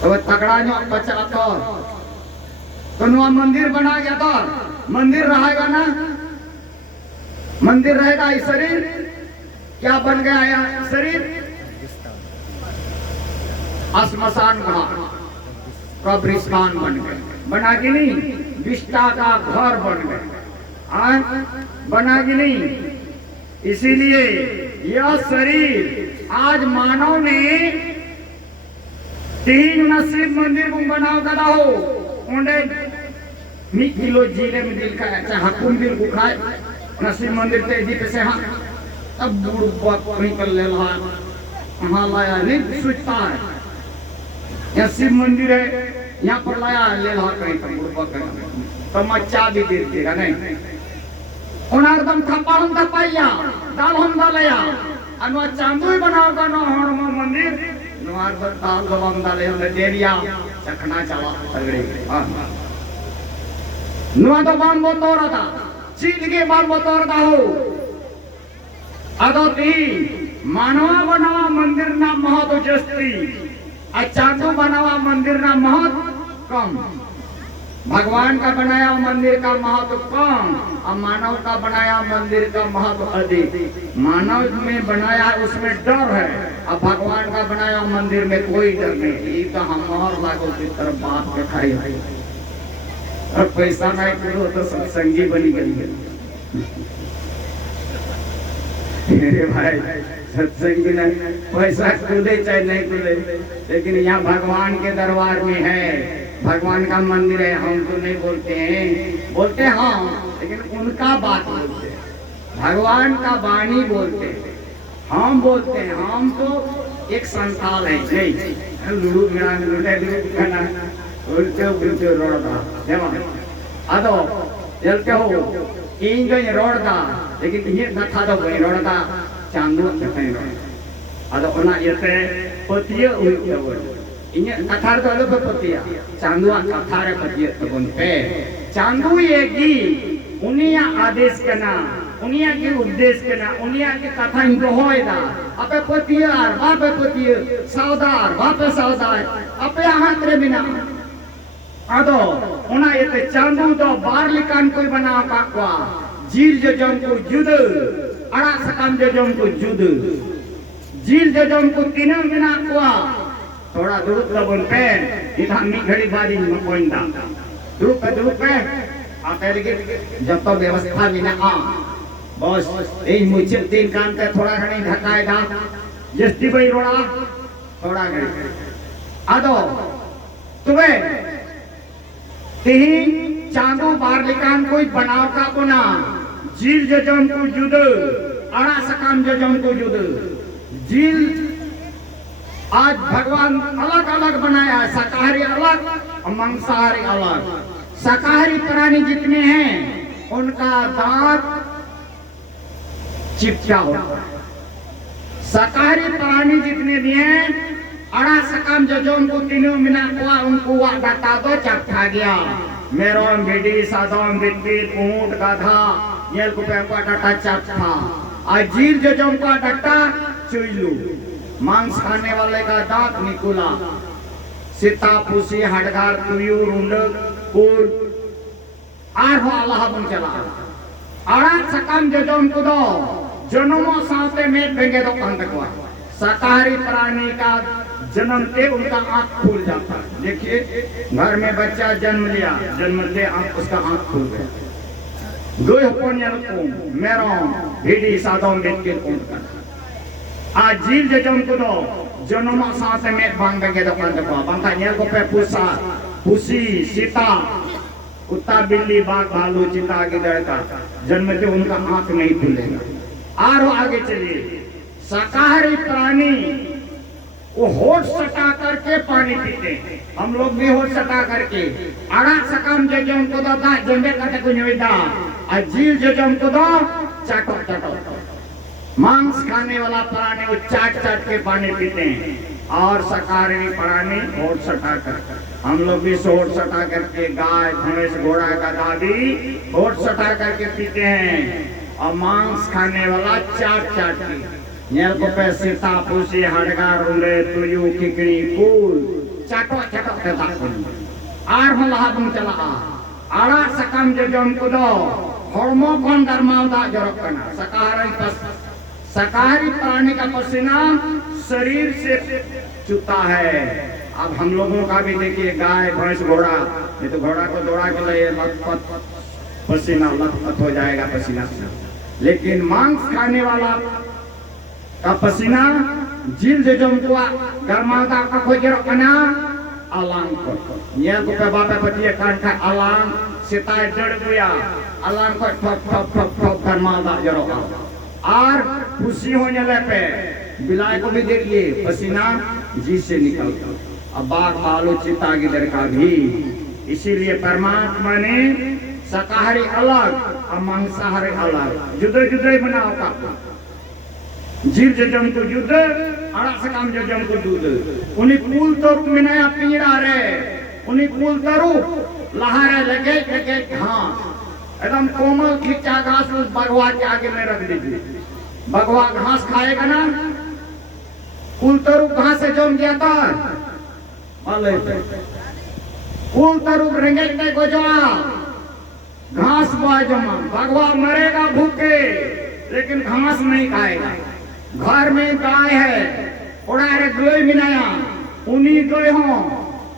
तो तगड़ा नो पचा तो नुआ मंदिर बना गया तो मंदिर रहेगा ना, मंदिर रहेगा। इस शरीर क्या बन गया या शरीर श्मशान घाट कब्रिस्तान बन गए, बना कि नहीं? विष्टा का घर बन गए, बना कि नहीं? इसीलिए यह शरीर आज मानव ने 3 नसीब मंदिर को बनाओ कदा हो उन्हें 1 किलो जीरे में दिल खाया चाहे हकुम दिल को खाए नसीब मंदिर तेजी पे से हाँ अब बूढ़ बात निकल ले रहा वहाँ लाया नहीं सोचता है यहाँ शिव मंदिर है यहाँ पर लाया ले रहा कहीं तो बूढ़ बात तो मच्चा भी दे देगा नहीं उन्हें एकदम थप्पा हम थप्पाइया दाल हम डालया अनुआ चांदू ही बनाओ का ना हनुमान मंदिर नुआर दाल गवाम डाले हमने दे दिया चखना चला तगड़े हाँ नुआ तो बाम बोतोर था चीज के बाम बोतोर था हो अदोती मानवा बनावा मंदिर ना महत्व जस्ती चांदू बनावा मंदिर ना महत्व कम, भगवान का बनाया मंदिर का महत्व कम और मानव का बनाया मंदिर का महत्व अधिक। मानव में बनाया उसमें डर है और भगवान का बनाया मंदिर में कोई डर नहीं। ये तो हम और लागो की तरफ बात के खाई और पैसा नहीं करो तो सत्संगी बनी गई मेरे भाई सत्संगी नहीं पैसा कूदे चाहे नहीं कूदे, लेकिन यहाँ भगवान के दरबार में है, भगवान का मंदिर है। हम तो नहीं बोलते हैं, बोलते हाँ लेकिन उनका बात बोलते हैं, भगवान का वाणी बोलते हैं। हम बोलते हैं हम तो एक संथाल है नहीं लुड़ू मेरा लुड़े लुड़ू खाना उल्टे उल्टे रोड़ा देवा आदो जलते हो इन जो ये रोड़ा लेकिन ये न था तो वही रोड़ा चांदू नहीं रोड़ा आदो उना ये ते पतिया उल्टे इन्हें कथार तो अलग पतिया चांदू कथार पतिया तो बनते चांदू ये की उन्हीं आदेश करना उन्हीं के उद्देश्य करना उन्हीं के कथा इनको होएगा अपे पतियार बापे पतिया सावधार बापे सावधार अपे हाथ रे बिना आदो उना ये ते चांदू तो बार लिकान कोई बना पाकवा जील जो जम को जुद अड़ा सकाम जो जम को जुद जील जो जम को तीनों बिना कुआ थोड़ा दूर लगन पे इधर मी घड़ी बाजी में कोइंदा दूर पे आते लगे जब तो व्यवस्था बिना आ बस ए मुझे 3 काम पे थोड़ा घड़ी ढकाएगा जस्ती भाई रोड़ा थोड़ा घड़ी आदो तुम्हें तीन चांदू बार लिकान कोई बनाव का कोना जील जजम को जुद अड़ा सकाम जजम को जुद जील आज भगवान अलग अलग बनाया, शाकाहारी अलग और मांसाहारी अलग। शाकाहारी प्राणी जितने हैं उनका दांत चिपचा होता है, शाकाहारी प्राणी जितने भी हैं अड़ा सकाम जजों को तीनों मिना कुआ उनको डाटा दो चपटा गया मेरों बेटी साधों बिट्टी ऊंट गाधा ये को पे का डाटा चपटा आज जील जजों का डाटा चुइलू मांस खाने वाले का दांत निकुला सीता पुसी हडगार तुयूर उंडक कुल आर हो अल्लाह बन चला अड़ा सकाम जजों को दो जन्मों साथे में बेंगे दो कंदकवा शाकाहारी प्राणी का जन्मते उनका आंख खुल जाता है। देखिए घर में बच्चा जन्म लिया जन्मते आंख उसका आंख खुल गया दो होनियन को मेरो भिडी सादों में के कोन आज जील जजों को दो जन्म साथे में बांग बेंगे दो कंदकवा बांगा नेल को पे पुसा पुसी सीता कुत्ता बिल्ली बाघ भालू चीता गिद्ध का जन्मते उनका आंख नहीं खुलेगा। और आगे चलिए, शाकाहारी प्राणी वो होठ सटा करके पानी पीते हैं, हम लोग भी होठ सटा करके आड़ा सकाम जो जम को दो दा जंबे कटे को नोइदा और जील जो जम को दो चाटो चाटो। मांस खाने वाला प्राणी वो चाट चाट के पानी पीते हैं और शाकाहारी प्राणी होठ सटा कर, हम लोग भी होठ सटा करके गाय भैंस घोड़ा गधा भी होठ सटा करके पीते हैं और मांस खाने वाला चाट चाट के नेल को पे सीता पुसी हड़गा रुंडे तुयु किकड़ी कूल चाटो चाटो के दाखन आर हम लाबम चला आड़ा सकाम जो जम को दो हड़मो कौन दरमाल दा जरक करना। शाकाहारी प्राणी का पसीना शरीर से चुता है। अब हम लोगों का भी देखिए, गाय भैंस घोड़ा, ये तो घोड़ा को दौड़ा के लिए लथपथ पसीना लथपथ हो जाएगा पसीना से, लेकिन मांस खाने वाला का पसीना जिल जे जमकुआ गरमाता का खोज रखना अलांग को ये को पे बापे पतिए कान का अलांग सिताय जड़ गया अलांग को ठप ठप ठप ठप गरमाता जरो और खुशी होने लगे पे बिलाई को भी देखिए पसीना जी से निकलता। अब बाघ भालू चीता गिद्ध का भी, इसीलिए परमात्मा ने शाकाहारी अलग और मांसाहारी अलग जुदे जुदे बनाओ का। जीव जजम को युद्ध आड़ा सकाम जजम को दूध उन्हीं कुल तरुप में नया पीड़ा रे उन्हीं कुल तरुप लहारे लगे लगे घास एकदम कोमल खींचा घास उस बगवा के आगे में रख दीजिए, बगवा घास खाएगा ना, कुल तरुप घास से जम गया था कुल तरुप रेंगे के गोजवा घास बा जमा, बगवा मरेगा भूखे लेकिन घास नहीं खाएगा। घर में गाय है उड़ारे गोई मिनाया उन्हीं गोई हो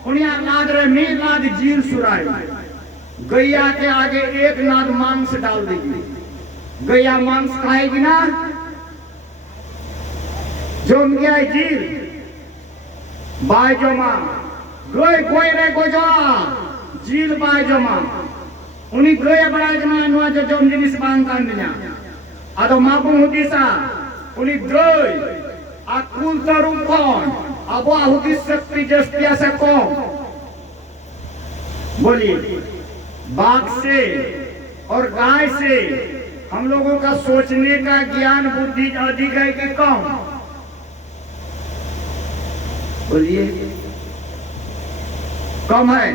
उनिया लाद रे मी लाद जील सुराई, गैया के आगे एक नाद मांस डाल देगी, गैया मांस खाएगी ना, जम गया जील बाय जमा गोई गोई रे गोजा जील बाय जमा उन्हीं गोया बड़ा जमा नुआ जो जम जिनिस बांग कांडिया आदो मापू होती सा उन्हीं गोई आकुल तरुण कौन अब आहुति शक्ति जस्तिया से कौन बोलिए। बाघ से और गाय से हम लोगों का सोचने का ज्ञान बुद्धि अधिक है कि कम? बोलिए कम है,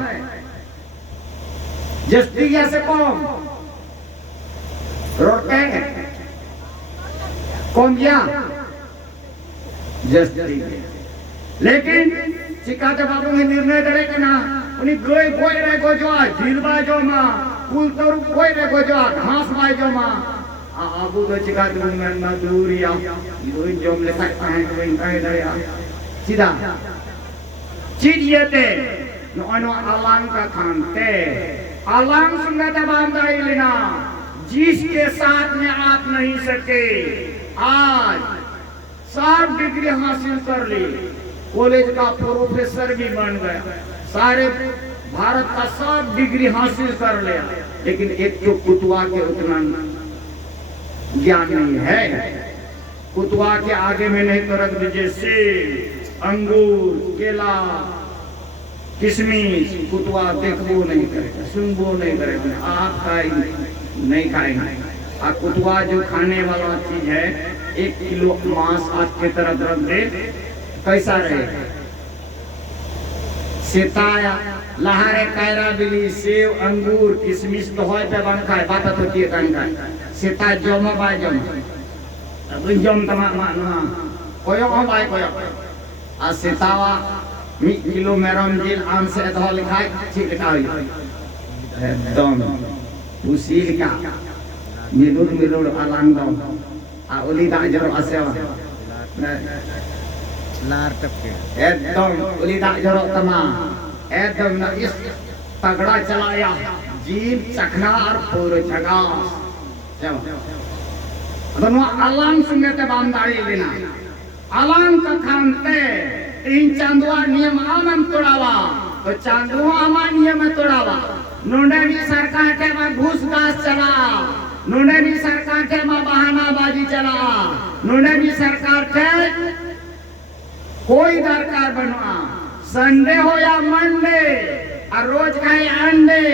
जस्तिया से कम रोकते हैं कौन गया जस्ती, लेकिन चिकाते बाबू में निर्णय करेगा ना उन्हीं गोई गोई रे गोजवा झीलबा जो मां कुल तरुप गोई रे गोजवा घास बाय जो मां आबू तो चिकाते में ना दूरिया ये जोम ले सकता है तो इनका दया सीधा चीज़ें नो अलांग का खानते अलांग सुनते बांधा ही लेना जिसके साथ में आप नहीं सके। आज 60 डिग्री हासिल कर ली, कॉलेज का प्रोफेसर भी बन गया, सारे भारत का 60 डिग्री हासिल कर लिया, लेकिन एक जो कुतवा के उतना ज्ञान नहीं है। कुतवा के आगे में नहीं तो रख दीजिए सेब अंगूर केला किशमिश, कुतवा देखबो नहीं करेगा सुनबो नहीं करेगा, आप नहीं खाएंगे। और कुतवा जो खाने वाला चीज है 1 किलो मांस आज के तरफ रख दे कैसा रहेगा? सेताया लहारे कैरा बिली सेव अंगूर किशमिश तो होय पे बन खाए बात होती है कान का सेता जम बाय जम अब जम तमा मानवा कोयो हो बाय कोयो आ सेतावा 1 किलो मेरम जिल आन से धो लिखाई ठीक का एकदम उसील का मिलुड़ अलांग दो आ ओली दा जरो आसेवा लार टपके एकदम ओली दा जरो तमा एकदम न इस तगड़ा चलाया जीव चखना और पूरे जगह दोनों अलांग सुनते बांधाड़ी लेना अलांग का खानते 3 चांदवा नियम आमन तोड़ावा तो चांदू अमानिय में तोड़ावा नोंडनी सरकार के में घूस घास चला नोंडनी सरकार के में बहानाबाजी चला नोंडनी सरकार के कोई दरकार बनवा संडे हो या मंडे और रोज खाए अंडे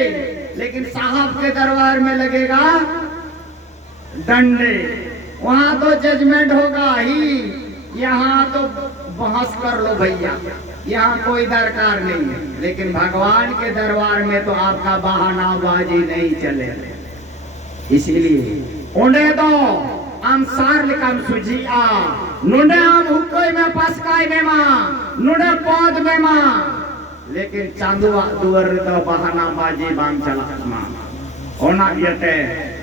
लेकिन साहब के दरबार में लगेगा डंडे वहां तो जजमेंट होगा ही यहाँ तो बहस कर लो भैया यहाँ कोई दरकार नहीं है लेकिन भगवान के दरबार में तो आपका बहानाबाजी नहीं चले इसीलिए उन्हें तो हम सार लिखम सुजिया नुडे हम हुक्कोई में पसकाई में मां नुडे पौध में मां लेकिन चांदुआ दुवर तो बहानाबाजी बांग चला मां ओना यते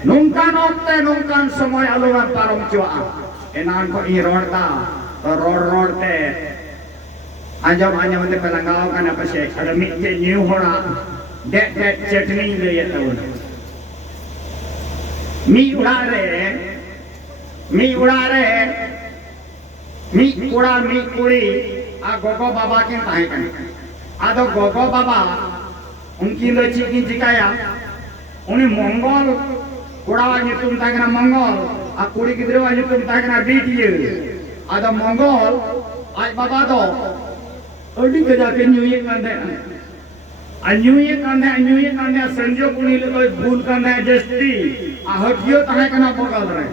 नुंकान ओक्ते नुंकान समय अलुआ पारम चुआ एनान को ई रोड़ता तो रोड़ते आजम दे पलंगाव का ना पछे अरे मिटे न्यू होड़ा डे चटनी ले ये तो मी उड़ा रहे मी कुड़ी आ गोगो बाबा के ताहे कने आ तो गोगो बाबा उनकी लची की जिकाया उन्हें मंगल कुड़ावा nyutum ताकना मंगल आ कुड़ी गिद्रवा nyutum ताकना बीटिए आ तो मंगल आज बाबा तो अड़ी गजा के न्यूये कांदे अन्यूये संजो कुनी ले कोई भूल कांदे जस्ती आ हटियो ताहे कना बगल रे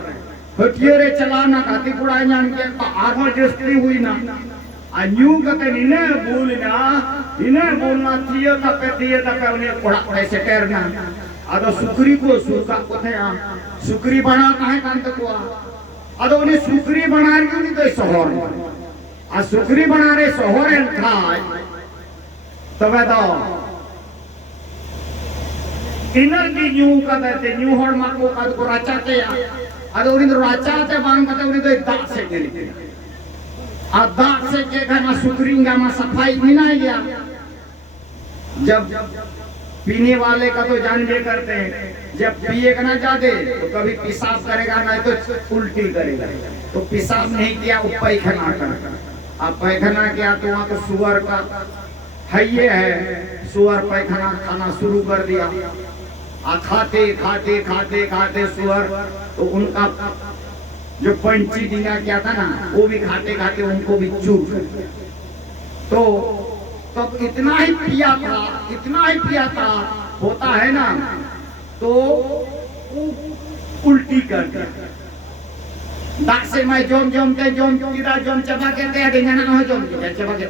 हटियो रे चलाना काती कुड़ा जान के आरो जस्ती हुई ना अन्यू कते निने भूलना निने बोलना थियो तपे दिए तपे उन्हें कुड़ा कुड़े से टेरना आदो सुकरी को सुका कोथे आ सुकरी बना काहे कांते को आदो उन्हें सुकरी बना रही नहीं तो शहर आ सुकरी बना रे शहर एन खाय तबे तो इनर की न्यू कते न्यू हर मा को का को राचाते आदो उन्हें राचाते बांग कते उन्हें तो दाग से गेली आ दाग से के खाना सुकरींगा मा सफाई बिना गया जब पीने वाले का तो जानबे करते हैं जब पिएगा ना जादे तो कभी पेशाब करेगा ना तो उल्टी करेगा तो पेशाब नहीं किया वो पैखाना करेगा अब पैखाना किया तो वहाँ तो सुअर का है सुअर पैखाना खाना शुरू कर दिया खाते सुअर तो उनका जो पंची दिया क्या था ना वो भी खाते उनको भी चूक तो तब इतना ही पिया था होता है ना तो उल्टी कर दिया दाग से मैं जोम चबा के दे देंगे ना हो जोम चबा के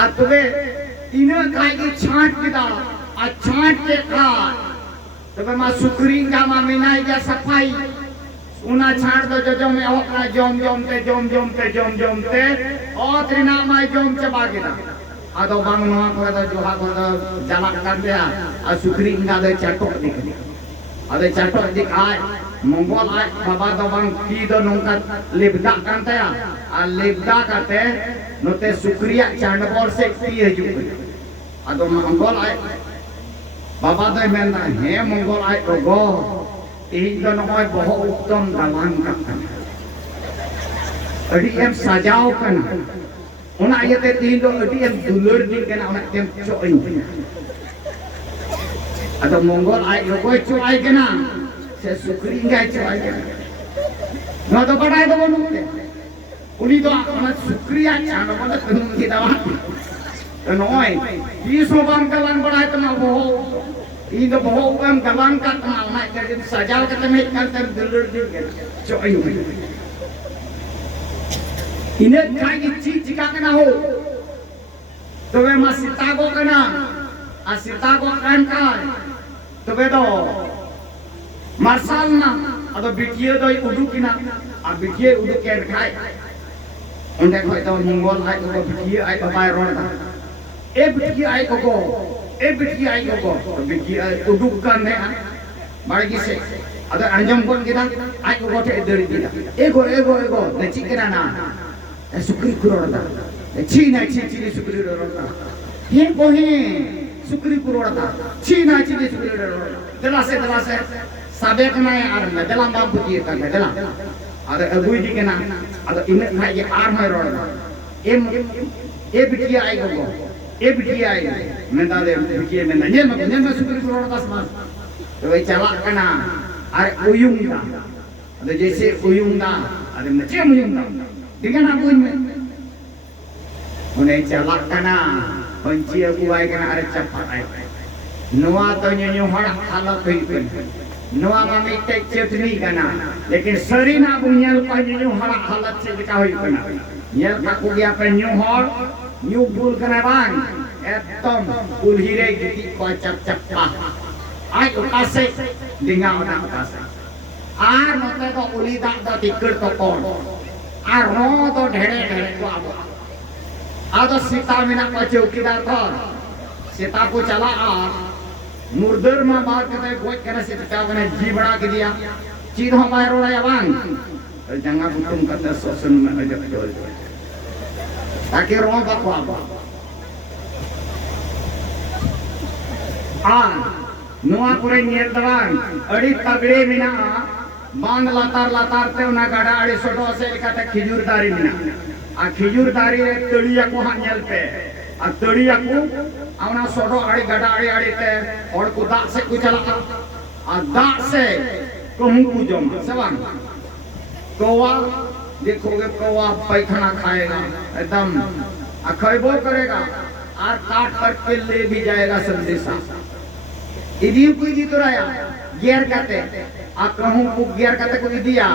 आ तुवे इन्हें खाएगी छांट के दा आ छांट के खा तबे मां सुकरी का मां मिनाई जा सफाई उना छाड़ दो जो में होना जोम ते और त्रिना माई जोम चबा के दा आदो बांग नवा को दा जोहा को दा जाला कर दे आ सुकरी इंगा दे चाटो दिख आदे चाटो दिखाय मंगल आय बाबा दो बांग की दो नोंका लेबदा कांते आ लेबदा काते नोते सुकरिया चांडबोल से पी हजू आदो मंगल आय बाबा दो मेनदा हे मंगल आय गो इन दो नय बहुत उत्तम गलान का अड़ी एम सजाओ कना उना आयते तीन दो अड़ी एम दुलर दी कना उना तेम चोइन अदो मंगल आय लोगोय चोय कना से सुकरी गाय चोय कना न तो पढ़ाई दो बनुते उनी तो उना सुकरिया चानो मत कनु की दवा तो नय तीसो बांग कलान पढ़ाई तो ना वो इन तो बहुत कम गलान का ना करके सजाओ के में करते दुलर दी चोय इन्हें खाएगी चीज का ना हो तो वे मां सीतागो कना आ सीतागो कान का तो वे तो मार्शल ना अदो बिटिए तो उडुकिना आ बिटिए उडुके खाए उनके कोई तो मंगल आय को बिटिए आय बाय रोडा ए बिटिए आय को तो बिटिए उडुक कान ने बाड़गी से अदो अंजम कोन किदा आय को गोटे दड़ी दिदा एगो नची कना ना सुकरी कुरोड़ा छी सुकरी रोड़ा हे कोहे सुकरी कुरोड़ा छी सुकरी रोड़ा दला से साबे कना यार में दला बाप बुतिए का दला अरे अगुई जी के ना अरे इन खाई के आर में रोड़ा ए बिटिया आई गो ए बिटिया मैं दादे बिटिया में नजर सुपर रोड का समाज तो वही चला कना अरे उयुंगा अरे जैसे उयुंगा अरे मचे उयुंगा दिखा ना बुझ में उन्हें चला कना पंची अगुवाई कना अरे चप्पा आए नवा तो न्यू हड़ा हालत हुई पे नवा में मिट्टे चटनी कना लेकिन सरी ना बुनियल पर न्यू हड़ा हालत से दिखा हुई कना यल का को गया पे न्यू हड़ न्यू बुल कना बांग एकदम उलहिरे गिटी को चप्पा आई उतासे दिंगा उतासे आर नते तो उली दाग दा तिकड़ तो कोन आर नो तो ढेड़े को आबो आदो सीता मिना को चौकीदार था सीता को चला आ मुर्दर में मार के गोज करे सीता को ने जी बड़ा के दिया चीज हमारे रोड़ा बांग तो जंगा बुतुम करते सोसन में अजब जोल ताकि रो बाको आबो आ नोआ पुरे नियल दवान अड़ी तगड़े मिना बांग लातार ते उना गाड़ा अड़ी सोटो से लिखाते खिजूर दारी मिना आ खिजूर दारी रे तड़िया को हानियल पे आ तड़िया को आवना सोटो अड़ी गाड़ा अड़ी ते और को दाग से को चला आ दाग से कहूं को जम सवान कौवा देखोगे कौवा पैखाना खाएगा एकदम आ खैबो करेगा आ काट करके ले भी जाएगा संदेशा इदी कोई दी तो राया गियर काते आ कहूं को गियर काते को दिया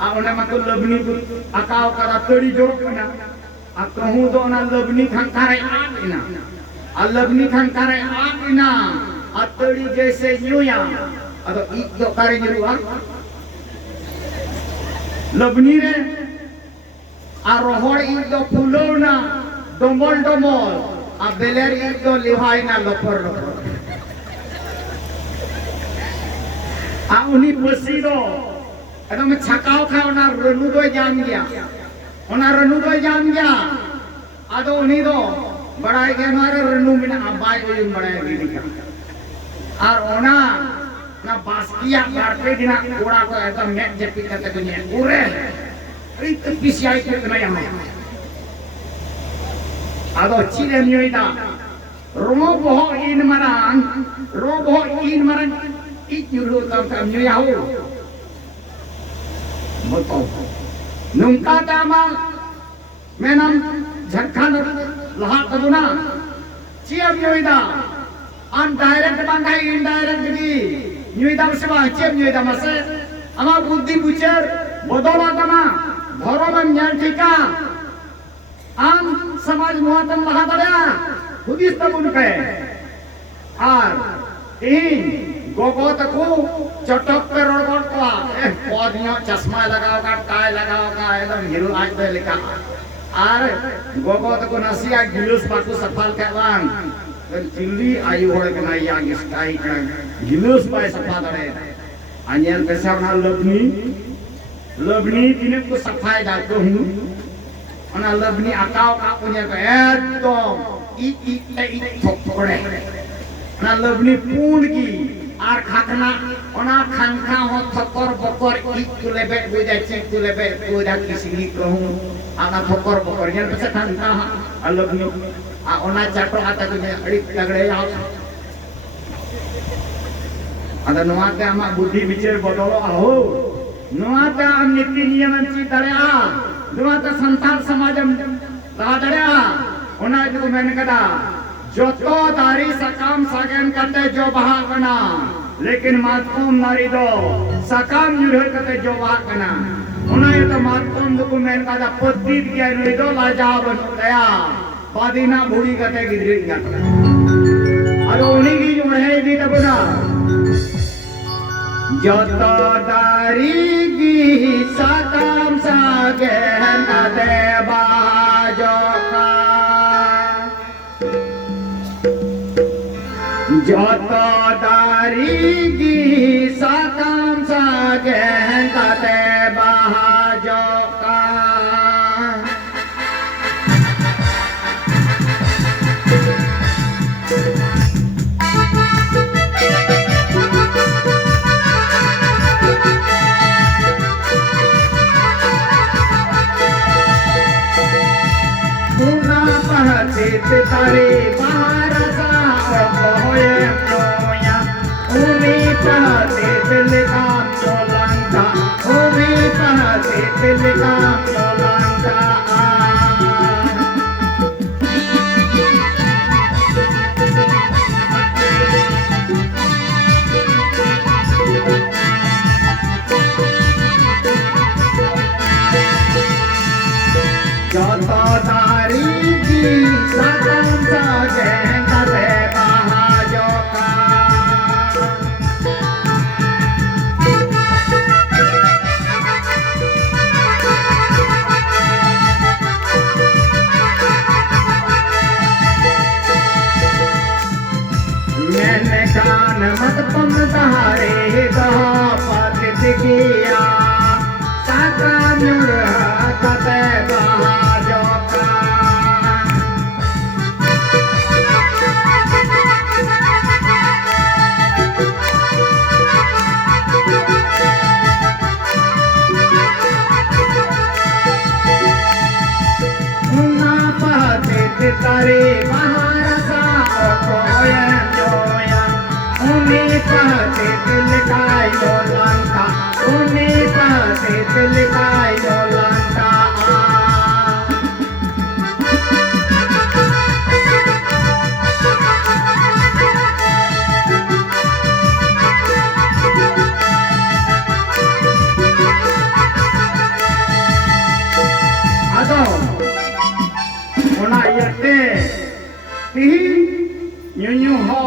आ ओने मा को लबनी को आकाव करा तड़ी जोड़ कना आ कहूं तो ना लबनी खंकारे आना आ लबनी खंकारे आना आ तड़ी जैसे न्यूया आ तो ई जो करे न्यूआ लबनी रे आ रोहड़ ई जो फुलोना डोमल आ बेलेर ई जो लिहाई ना लपर आ उनी बसी दो एकदम छकाव खा ओना रनु दो जाम गया आदो उनी दो बड़ाई के मारे रनु मिना बाय ओय बड़ाई गिरी और ओना ना बास्किया बारपे दिना कोड़ा को एकदम मेट जेपी करते दुनिया पूरे ई तो पिसियाई के नया आदो चिले नियोइदा रोबो इन मरान इक्यूरो तब काम न्यू याहो मतो नुंका तामा मेनम झटखान लहा कदुना चियम न्यूइदा अन डायरेक्ट बांगाई इनडायरेक्ट दी न्यूइदा बसबा चियम न्यूइदा मसे अमा बुद्धि बुचर बदला तमा धर्म न्याय ठिका आम समाज मुआतम लहा दड़या हुदिस तबुन पे आर इन गोगो तको चटक पे रोड को पौधियों चश्मा लगाओगा टाई लगाओगा एकदम हीरो आज पे लिखा आर गोगो तको नसिया गिलुस बाकू सफल करवान चिल्ली आयु होड़ के नहीं आगे स्काई का गिलुस पाए सफा दरे अन्यर पे से ना लबनी तिने को सफाई डालतो हूं ओना लबनी आकाव का पुण्य को एकदम ई थोपड़े ना लबनी पूर्ण की आर खाखना ओना खांखा हो थकर बकर ई कुलेबे बुझा चे कुलेबे बुझा किसी कहूं आना थकर बकर जन पे खांखा अलग नो आ ओना चाटो आता तो अड़ी लगड़े आ अदा नोआ के आमा बुद्धि विचार बदलो आहो नोआ के आम नीति नियम ची दड़या नोआ के संतान समाजम ला दड़या ओना जो मैंने कहा जोतो दारी सकाम सागन करते जो बहा कना लेकिन मातकोम नारी दो सकाम जुड़े करते जो बहा कना उन्हें तो मातकोम दुको मैंने कहा पत्ती दिया नहीं दो लाजाब गया पादीना बूढ़ी करते गिरी करते अरे उन्हीं की जुड़े भी तब ना जोतो दारी की सकाम सागन करते बाजो का जोतो दारी की सकाम सागन करते बाजो का तारे umi pahate telikam nolanta, umi pahate telikam nolanta. Joto tari di satam saje kate bahajoka. मैंने कान मत पम तारे कहा पतित किया साका मुड़ कते बहाजोका. उन्ना पतित तारे महारसा कोया umi pahate telikai nolanta, umi pahate telikai nolanta. Ado, ona yate tihi nyunyu ho.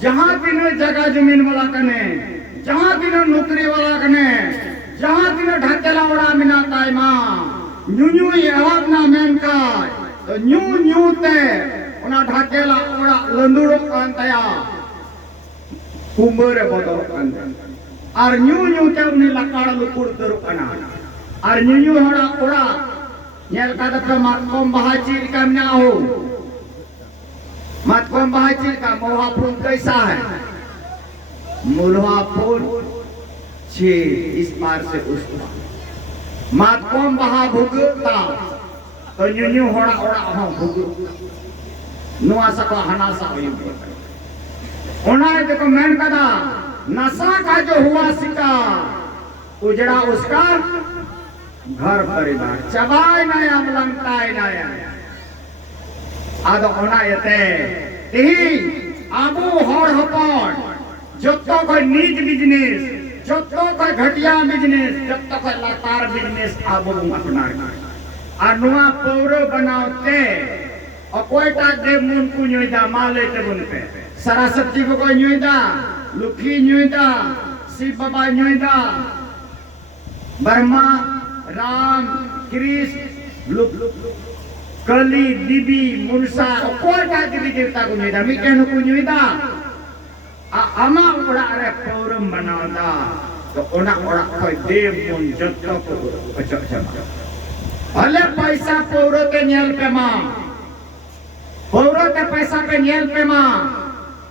जहाँ तीनों जगह जमीन वाला कने, जहाँ तीनों नौकरी वाला कने, जहाँ तीनों ढकेला उड़ा मिना ताइमा, न्यू ये अपना मेन का, तो न्यू ते उना ढकेला उड़ा लंदुरो अंतया, कुंभरे बदल अंत, और न्यू ते उन्हें लकाड़ा लुकुड़ करो कना, और न्यू उड़ा ये कदम पे मातकों बहाचीर कमना हो. मतकों बहाचीर का मोहापुर कैसा है? मुल्हापुर छे इस पार से उस पार. मतकों बहा भुगता तो न्यू होड़ा ओड़ा हाँ भुग नुआ सको हना सा हुई. उन्हें देखो मैंने कहा नशा का जो हुआ सिका उजड़ा उसका घर परिवार चबाई नया मलंगताई नया. आदो होना यते यही आबू हर हपन जत्तो कोई नीच बिजनेस जत्तो कोई घटिया बिजनेस जत्तो कोई लातार बिजनेस आबू अपना अनुआ पौरो बनाते और कोई ता देव मुन को न्योदा माले ते बुन पे सरस्वती को कोई न्योदा लुखी न्योदा शिव बाबा न्योदा ब्रह्मा राम कृष्ण कली दिबी मुनसा कोटा दिबी देवता को न्योदा मिकेन को न्योदा आमा उड़ा रे पौरम बनावदा तो ओना ओड़ा कोई देव मुन जत्तो को अच्छा अच्छा भले पैसा पौरो के न्यल पे मां पौरो के पैसा पे न्यल पे मां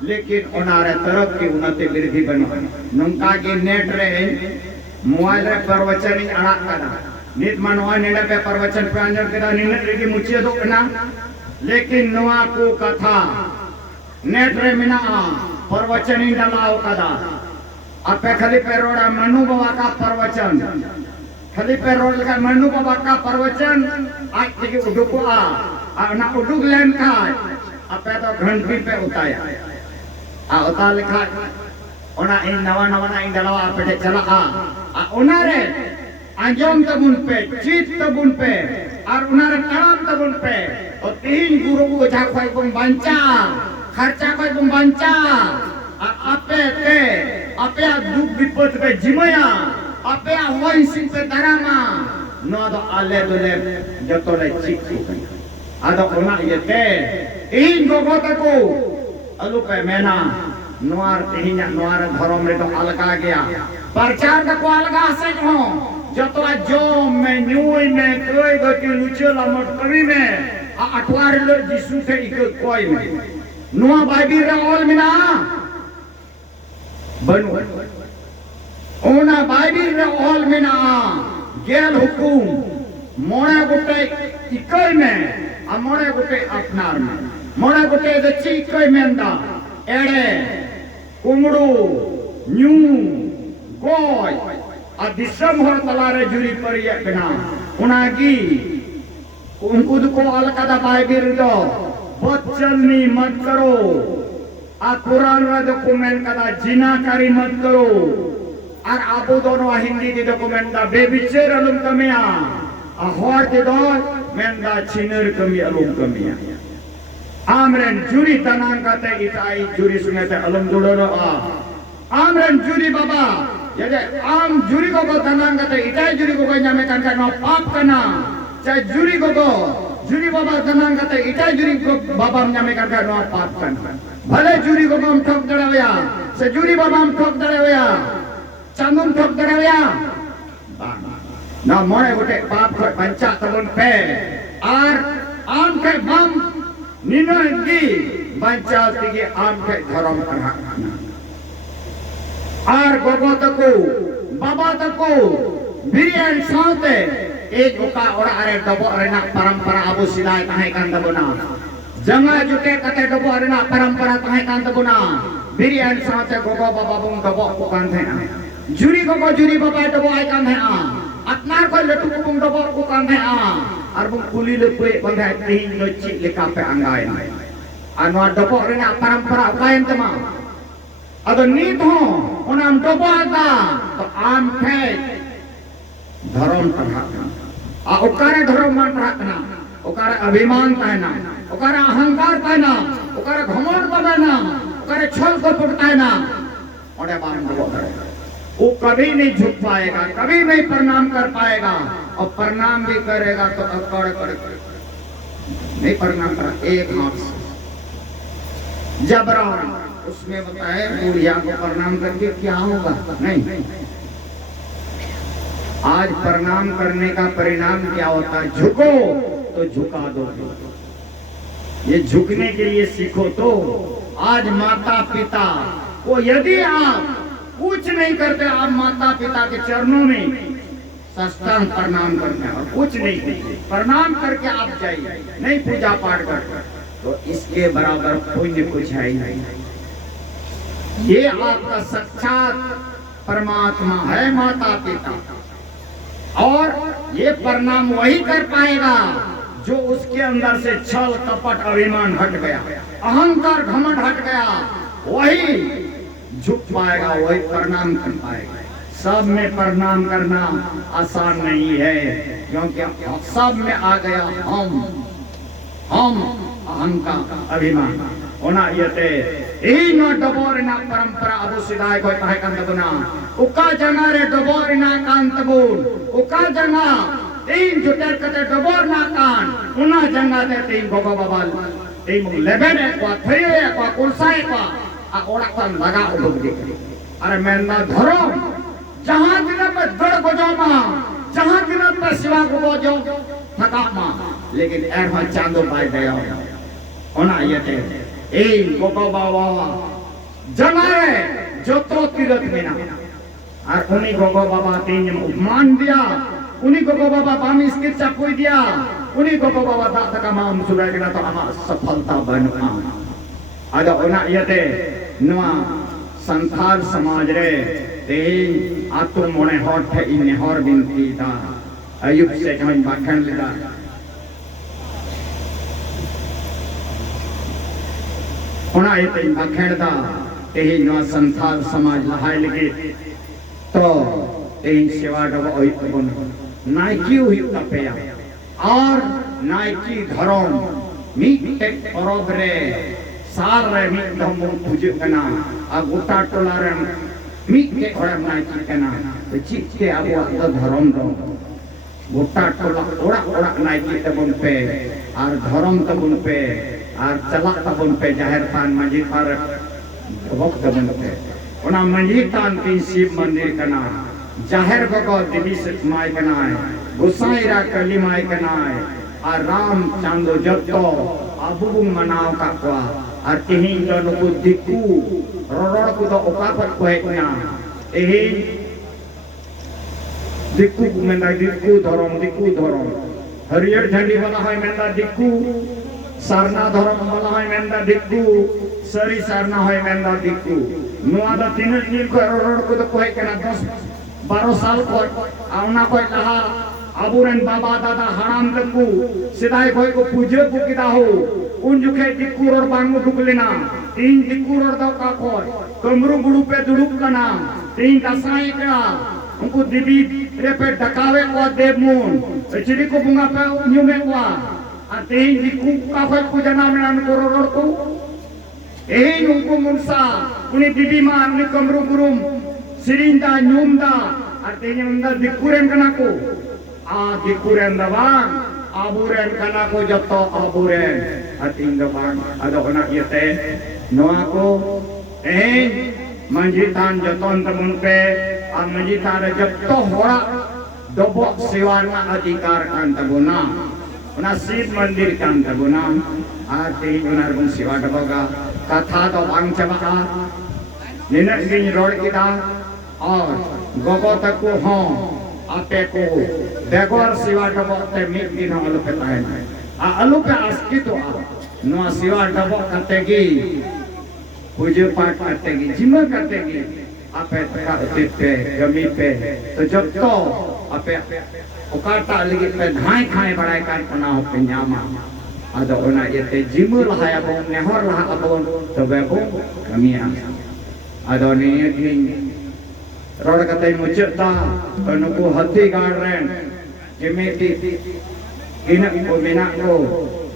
लेकिन ओना रे तरफ की उन्नति वृद्धि बनो नंका के नेट रे मोबाइल रे प्रवचन अड़ा कदा नित मनवा नेड़े पे प्रवचन पे अंजर केदा निने रेगी मुचिए दो कना लेकिन नवा को कथा नेट रे मिना प्रवचन इन डलाओ कदा आपे खाली पे रोड़ा मनु बाबा का प्रवचन खाली पे रोड का मनु बाबा का प्रवचन आज के उडुको ना उडुक लेन का आपे तो घंटी पे उताया उता लिखा ओना इन नवा नवा ना इन डलावा आपे चला ओना रे आंजोम तबुन पे जीत तबुन पे और उनारे तड़ाम तबुन पे और तीन गुरु को जा कोई बम बंचा खर्चा कोई बम बंचा आपे दुख विपद पे जिमया आपे होई सिंह पे दरामा नो दो आले दोले जतो ले चिक आदो ओना येते इन गोगो तको अलु पे मेना नोआर तेहिना नोआर धर्म रे तो अलगा गया प्रचार को अलगा से हो जतो जो में न्यूई में कोई गति लुचला मटकरी में अठवार लो जिसु थे इको कोई में नुआ बाइबिल रे ऑल मिना बनु ओना बाइबिल रे ऑल मिना गेल हुकुम मोणे गुटे इकोई में आ मोणे गुटे अपनार में मोणे गुटे दची इकोई मेंदा एड़े कुमड़ू न्यू गोय आ दिसम हर तलारे जुरी पर ये कना उनागी उनको को अलकदा बाइबिल दो बच्चलनी मत करो आ कुरान रा डॉक्यूमेंट कदा जिनाकारी मत करो और आबो दोनों हिंदी दी डॉक्यूमेंट दा बेबिचेर अलुम कमिया आ हर दे दो मेंदा छिनर कमी अलुम कमिया आमरन जुरी तनांग कते इताई जुरी सुनेते अलुम दुडरो आ आमरन जुरी बाबा यदि आम जुरी को तनांग कते इताई जुरी को न्यामे कान का पाप कना चाहे जुरी को जुरी बाबा तनांग कते इताई जुरी को बाबा न्यामे कान का पाप कना भले जुरी को हम ठोक दड़ावया से जुरी बाबा हम ठोक दड़ावया चांदुम ठोक दड़ावया ना मोरे गोटे पाप को पंचा तबन पे आर आम के बम निनो की पंचा तिगे आम के धर्म करा आर गोगो तको बाबा तको बिरियान साथे एक ओका ओरा अरे डबो रेना परंपरा अबो सिलाय ताहे कान दबोना जंगा जुटे कते डबो अरेना परंपरा ताहे कान दबोना बिरियान साथे गोगो बाबा बुम डबो को कान थे जुरी गोगो जुरी बाबा डबो आय कान थे अपनार को लटू को बुम डबो को कान थे आर बुम कुली ले पे बंधा तीन नो ची लेका पे अंगाय अनवा डबो रेना परंपरा उकायन तमा अदो नीत हो ओनाम डबो आता तो आम थे धर्म पढ़ा आ ओकारे धर्म मान रखना ओकारे अभिमान कहना ओकारे अहंकार कहना ओकारे घमंड कहना ओकारे छल कपट कहना ओडे बारन डबो करे वो कभी नहीं झुक पाएगा कभी नहीं प्रणाम कर पाएगा और प्रणाम भी करेगा तो अकड़ कर नहीं प्रणाम कर एक हाथ से जबरन उसमें बताए बुढ़िया को प्रणाम करके क्या होगा नहीं आज प्रणाम करने का परिणाम क्या होता है झुको तो झुका दो ये झुकने के लिए सीखो तो आज माता पिता को यदि आप कुछ नहीं करते आप माता पिता के चरणों में साष्टांग प्रणाम करते हैं और कुछ नहीं करते प्रणाम करके आप जाइए नहीं पूजा पाठ करते तो इसके बराबर पुण्य कुछ है ही नहीं ये आपका साक्षात परमात्मा है माता पिता और ये प्रणाम वही कर पाएगा जो उसके अंदर से छल कपट अभिमान हट गया अहंकार घमंड हट गया वही झुक पाएगा वही प्रणाम कर पाएगा सब में प्रणाम करना आसान नहीं है क्योंकि सब में आ गया हम अहंकार अभिमान होना ये ई नो डबोर ना परंपरा अबु सिदाय को ताहे कान तबना उका जना रे डबोर ना कान तबुन उका जना तीन जुटर कते डबोर ना कान उना जंगा ते तीन गोगो बाबाल तीन लेबेन को थये को कुलसाय को आ ओड़ा कन लगा उडुक दे अरे मेंदा धर्म जहां दिन पे गड़ गोजोमा जहां दिन पे शिवा को गोजो थकामा लेकिन एरवा चांदो पाए गया ओना ये ए गोगो बाबा जनाए जो तो तीरथ में ना और उन्हीं गोगो बाबा तीन उपमान दिया उन्हीं गोगो बाबा बामी स्किचा कोई दिया उन्हीं गोगो बाबा दाता का माम सुराय के तो आमा सफलता बना आजा ओना यते नवा संथाल समाज रे ते आतु मोने हट थे इन हर बिनती था अयुब से जमन बाखन लेदा ओना ये बाखेड़दा तेही नवा संथाल समाज लहाय लगे तो तेही सेवा डब ओई तबन नाइकी हुई तपेया और नाइकी धर्म मीटे परब रे साल रे मीट दम पूजे कना आ गोटा टोला रे मीटे ओड़ा नाइकी कना तो चिते आबो धर्म दो गोटा टोला ओड़ा ओड़ा नाइकी तबन पे और धर्म तबन पे और चला तबन पे जाहिर थान मंजी पर वक्त तबन पे ओना मंजी थान की शिव मंदिर कना जाहिर गगो दिली से माय कना गोसाईरा कली माय कना और राम चांदो जत्तो अबुबु मनाव का को और तेही जन को दिकू रोड़ को तो ओका पर कोहेना एही दिकू मेंदा दिकू धरम हरियर झंडी वाला है मेंदा दिकू सारना धर्म वाला है मेंदा दिक्कू सरी सारना है मेंदा दिक्कू नुआ दा तीन दिन को रोड को तो कोई केना 10-12 साल को आउना कोई लहा अबुरन बाबा दादा हराम लक्कू सिदाई कोई को पूजे को किदा हो उन जुखे दिक्कू रोड बांगू दुकलेना तीन दिक्कू रोड दा का कोई कमरू गुडू पे दुडुक कना तीन दसाई कना उनको दिबी रे पे डकावे को देवमून चिड़ी को बुंगा पे न्यूमे को आते ही कुका कोई पूजा नाम नाम करो रोड को यही उनको मुंसा उन्हें दिबी मां उन्हें कमरू गुरुम सिरिंदा न्यूमदा आते ही उनका दिक्कुरेन कना को दिक्कुरेन दबांग आबुरेन कना को जब तो आबुरेन आतीन दबांग अदोकना येते नोआ को मंजितान जतन तमुन पे और मंजितान जब तो होड़ा दोबो सेवाना अधिकार कान तबुना उना शिव मंदिर कान तबुना आते उनार बुन सेवा दबोगा कथा तो बांग चबा निनक गिन रोड किदा और गोगो तक को हो आपे को बेगोर सेवा दबो ते मिट दिन आलू पे ताहे आलू पे आस्की तो नो सेवा दबो करतेगी पूजा पाठ करतेगी जिम्मा करतेगी आपे पे गमी पे तो जब तो आपे उकाटा लगी पे खाए बड़ाई कार पना हो पे न्यामा आदो ओना येते जिम्मा लहाया बो नेहर लहा अबो तो बेबो गमिया आदो ने रोड कतई मुचता नुको हत्ती गाड़ रेन जेमेती इन को बिना को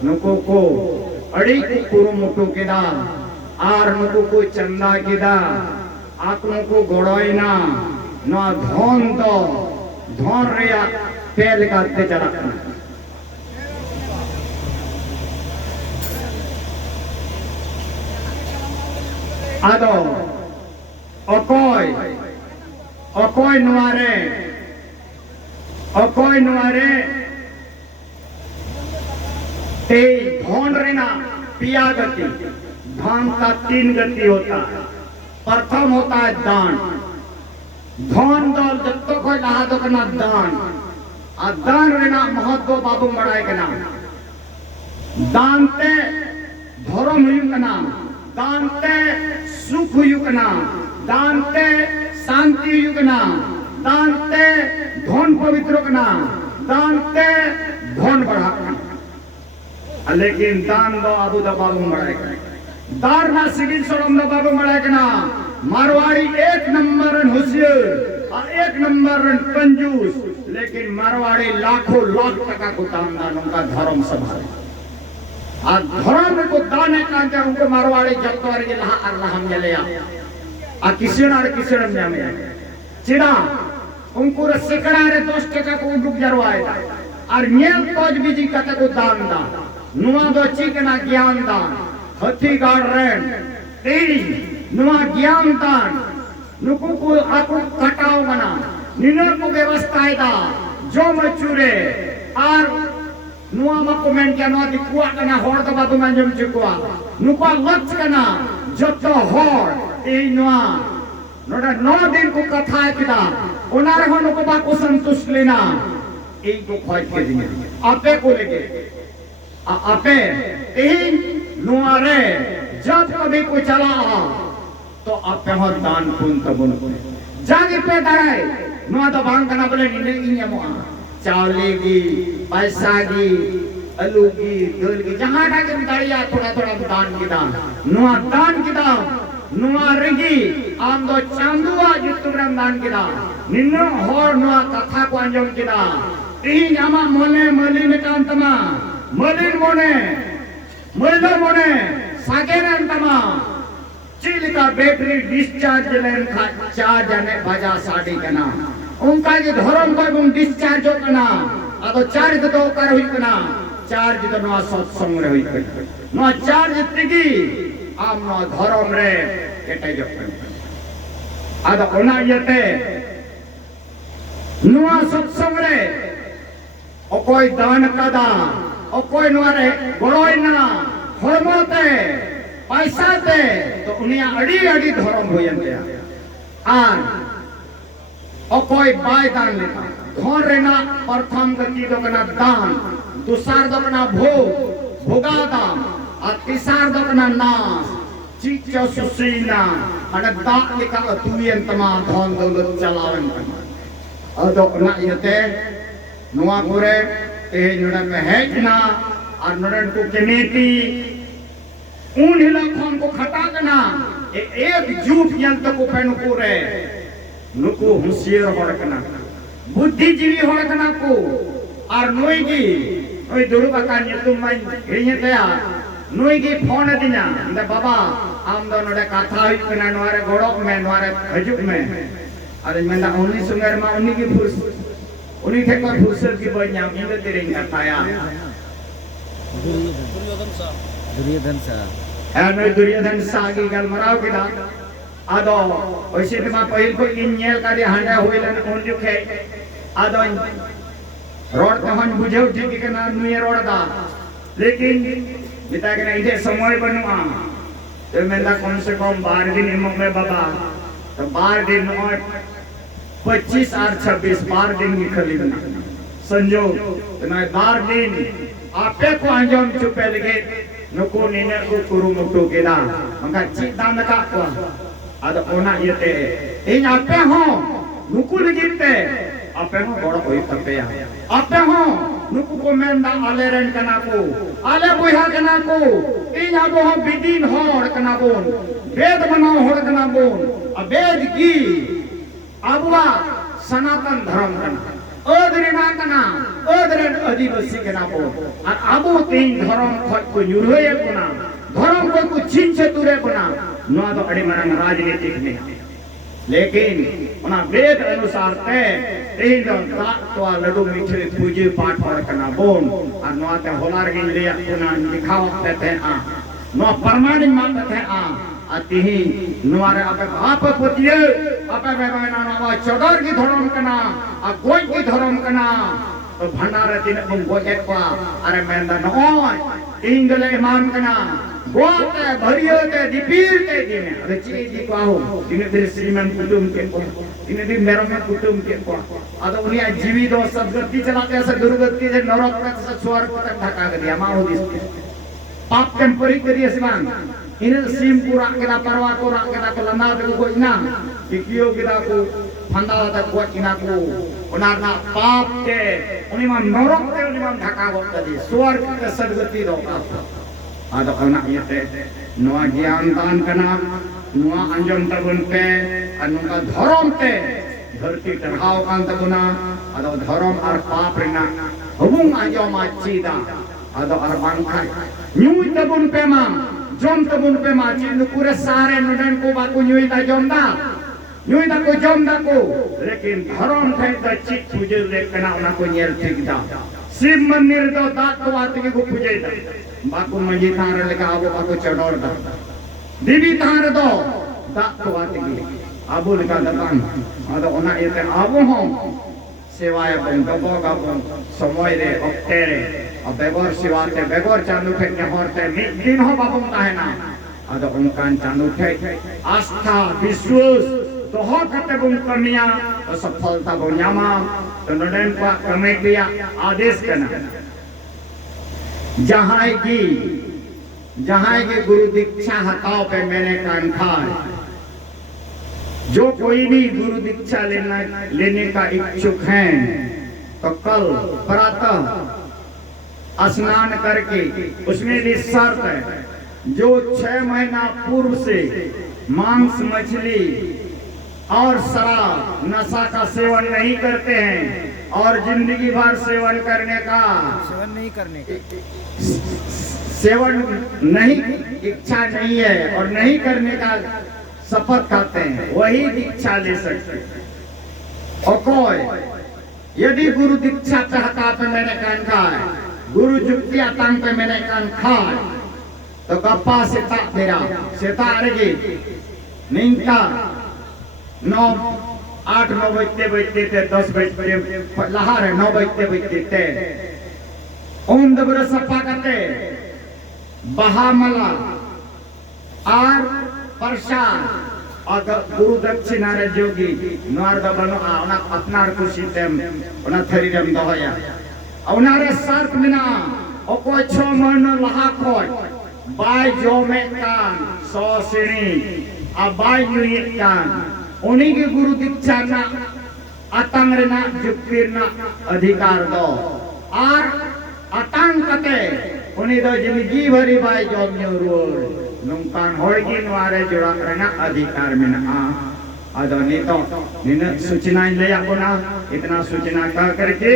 नुको को अड़ी कुरु मुटु केदा आर नुको को चंदा केदा आत्म को गोड़ोइना ना धन तो धन रेया पेल करते चला आदो अकोय नुआरे ते धन रेना पिया गति धन का 3 गति होता है प्रथम होता है दान धन दल जब तो कोई लहा दो कना दान आ दान रेना महत्व बाबू मड़ाई कना दानते धर्म हुई कना दानते सुख हुई कना दानते शांति हुई कना दानते धन पवित्र कना दानते धन बढ़ा कना लेकिन दान दो अबू दा बाबू मड़ाई कना दार ना सिविल सोलम दा बाबू मड़ाई कना मारवाड़ी 1 नंबर होशियार और 1 नंबर कंजूस लेकिन मारवाड़ी लाखों लाख टका को दान उनका धर्म संभाले आ धर्म को दाने का उनको मारवाड़ी जब तो अरे लहा अल्लाह हम ले आ किसी में चिड़ा उनको सिकड़ा रे 10 टका को उनको जरवाए और नियम तोज बीजी कते को दान दा नुआ दो चिकना ज्ञान दान हथी गाड़ रेन तेरी नुआ ज्ञान दान नुकु को आकु कटाओ बना निनर को व्यवस्था दा जो मचुरे और नुआ मको मेन क्या नुआ दिकुआ कना होड़ तो बातु में जम चुकुआ नुका लक्ष्य कना जब तो होड़ ए नुआ नोड़ा 9 दिन को कथा है किदा उनारे हो नुको बाको संतुष्ट लेना एक को खोज के दिन आपे को लेके आपे ए नुआरे जब कभी कोई चला तो आपे हो दान पुन तबुन जागे पे दाए नुआ तो बांग कना बोले निने इन्या मुआ चावलेगी पैसागी अलूगी दोलगी जहाँ ढाके दाड़िया थोड़ा दान की दान की दान नुआ रिगी आम दो चांदुआ जितुरम दान की दान निन्नो होर नुआ कथा को अंजम की दान तीन आमा मोने मलिन कांतमा मलिन मोने सागेरन तमा चिल का बैटरी डिस्चार्ज लेन खा चार्ज ने बजा साड़ी कना उनका ये धर्म को उन डिस्चार्ज हो कना अतो चार्ज तो कर हुई कना चार्ज तो नो सत्संग रे हुई कना नो चार्ज तिगी आम नो धर्म रे केटे जो अतो ओना यते नो सत्संग रे ओ कोई दान कदा ओ कोई नो रे गोड़ोय ना हरमते पैसा दे तो उनिया अड़ी धर्म होयंते आन अकोई बाय दान लेता घर रेना प्रथम गति दो कना दान दूसर दो कना भोग भोगादा अतिसार दो कना नास चिच्चा सुसीना अने दाक लेका अतुयन तमा धन दौलत चलावन कना अदो ना यते नुआ कोरे ते नोडन में हेजना और नोडन को कमेटी उन हिलखों को खटा कना एक झूठ यंत्र को पेनु कोरे नुको होशियार होड़ कना बुद्धिजीवी होड़ कना को और नोईगी नोई दुरुबा का नितुम में हिरिये तया नोईगी फोन दिना इंदा बाबा आम दो नोडे कथा हुई कना नोरे गोड़ों में नोरे हजुक में अरे मैं ना उन्हीं सुंगर में उन्हीं की फुर्स उन्हीं थे कोई फुर्सत की बोल न्याम इंदा तेरे इंगा थाया दुर्योधन सा की गल मराव की दा आदो वैसे तो मैं पहले को इंजेल का दे हंडा हुए लन उन जो खे आदो रोड तो हम बुझे उठे कि कना नुये रोड दा लेकिन बिता के ना इधर समय बनवा तो मैं ना कम से कम 12 दिन इमों में बाबा तो 12 दिन और 25 और 26 12 दिन की खली बना संजोग तो ना 12 दिन आपे को अंजाम चुपे लगे नुको नीने को कुरु मुटु के ना मगर चिता न का को आदो ओना येते इन आपे हो नुको लगिते आपे हो बड़ा कोई तपया आपे हो नुको को मेंदा आलेरन कना को आले बुहा कना को इन आबो हो बिदिन होड़ कना बोन वेद बनाओ होड़ कना बोन वेद की अबवा सनातन धर्म कना अदरे ना कना अदरे आदिवासी कना बोन और आबो तीन धर्म खत को युरहे कना धर्म को चिंचे तुरे कना नुआ तो अड़ी मरंग राजनीतिक में लेकिन उना वेद अनुसार ते तीन दो तो लड्डू मीठे पूजे पाठ और कना बोन और नुआ ते होलार गिन लिया कुना दिखाओ ते आ नुआ परमाणु मानते थे आ अति ही नुआ रे आपे आप पतिये आपे बेबाना नुआ चौदर की धर्म कना आ गोई की धर्म कना तो भंडार तीन बुम गोए को अरे मेंदा नोय इंगले मान कना गोते भरियोते दीपीरते दिने अरे चीजी को आओ दिने दिने श्रीमन कुटुम के को दिने दिने मेरम कुटुम के को अतो उन्हें जीवी दो सब गति चलाते ऐसे दुर्गति से नरक तक से स्वर्ग तक ढका कर दिया माओ दिस पाप टेम्परी करिए सिमान इन्हें सीम पूरा केला परवा को रा केला को लंदा को कोई ना कियो केला को फंदा तक को इना को उनारना पाप के उन्हें मान नरक के उन्हें मान ढका कर दिया स्वर्ग के सदगति दो आदो अना येते नुआ ज्ञान दान कना नुआ अंजम तबुन पे अनुका धर्म पे धरती टरहाव कान तबुना आदो धर्म और पाप रिना हुबुंग अंजम आचीदा आदो और बांखा न्यूई तबुन पे मा जम तबुन पे मा चिनु पूरे सारे नुडन को बाकु न्यूई दा जमदा न्यूई दा को जमदा को लेकिन धर्म थे द चित पूजे ले कना उना को नेल ठीक दा शिव मंदिर दो दात को आते को पूजे दा बाकु मंजी थार लेका आबो बाकु चढ़ोर दा देवी थार दो दात को आते की आबो लेका दतान आदो ओना येते आबो हो सेवाय बन दबो गाबो समय रे ओक्टे रे अब बेगोर सेवाते बेगोर चांदू थे नेहरते मिद दिन हो बाबू ताहेना आदो उनकान चांदू थे आस्था विश्वास तो हो कते बुम कमिया तो सफलता बो न्यामा तो नडन को कमेटिया आदेश करना जहां की गुरु दीक्षा हटाओ पे मैंने कान खाए जो कोई भी गुरु दीक्षा लेने का इच्छुक है तो कल प्रातः स्नान करके उसमें भी शर्त है जो 6 महीना पूर्व से मांस मछली और शराब नशा का सेवन नहीं करते हैं और जिंदगी भर सेवन नहीं इच्छा नहीं है और नहीं करने का शपथ खाते हैं वही दीक्षा ले सकते हैं। और कोई यदि गुरु दीक्षा चाहता तो मैंने कान खाए गुरु जुक्तिया तांग पे मैंने कान खाए तो गप्पा सेता मेरा सेता अरेगी निंका 8-9 बजते थे 10 बजते लहार है 9 बजते थे ओम दबर सफा करते बहामला और प्रसाद और गुरु दक्षिणा रे जोगी नोर द बनो ओना अपनार खुशी तेम ओना थरी रम दहया ओना रे शर्त बिना ᱚᱠᱚᱭ 6 ᱢᱟᱹᱦᱱᱟᱹ ᱞᱟᱦᱟ ᱠᱷᱚᱡ ᱵᱟᱭ ᱡᱚᱢᱮᱫ ᱠᱟᱱ ᱥᱚ ᱥᱤᱬᱤᱡ ᱟᱨ ᱵᱟᱭ ᱧᱩᱭᱮᱫ ᱠᱟᱱ ᱩᱱᱤᱜᱮ ᱜᱩᱨᱩ ᱫᱤᱠᱪᱷᱟ ᱨᱮᱱᱟᱜ ᱟᱛᱟᱝ ᱨᱮᱱᱟᱜ ᱡᱩᱠᱛᱤ ᱨᱮᱱᱟᱜ ᱚᱫᱷᱤᱠᱟᱨ ᱫᱚ ᱟᱨ ᱟᱛᱟᱝ ᱠᱟᱛᱮ उनी दो जिंदगी भरी बाय जॉब न्यू रोड नौकान होगी नवारे जोड़ा रहना अधिकार में ना आदो नीतो निन सूचना ले अपना इतना सूचना का करके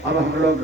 अब हम लोग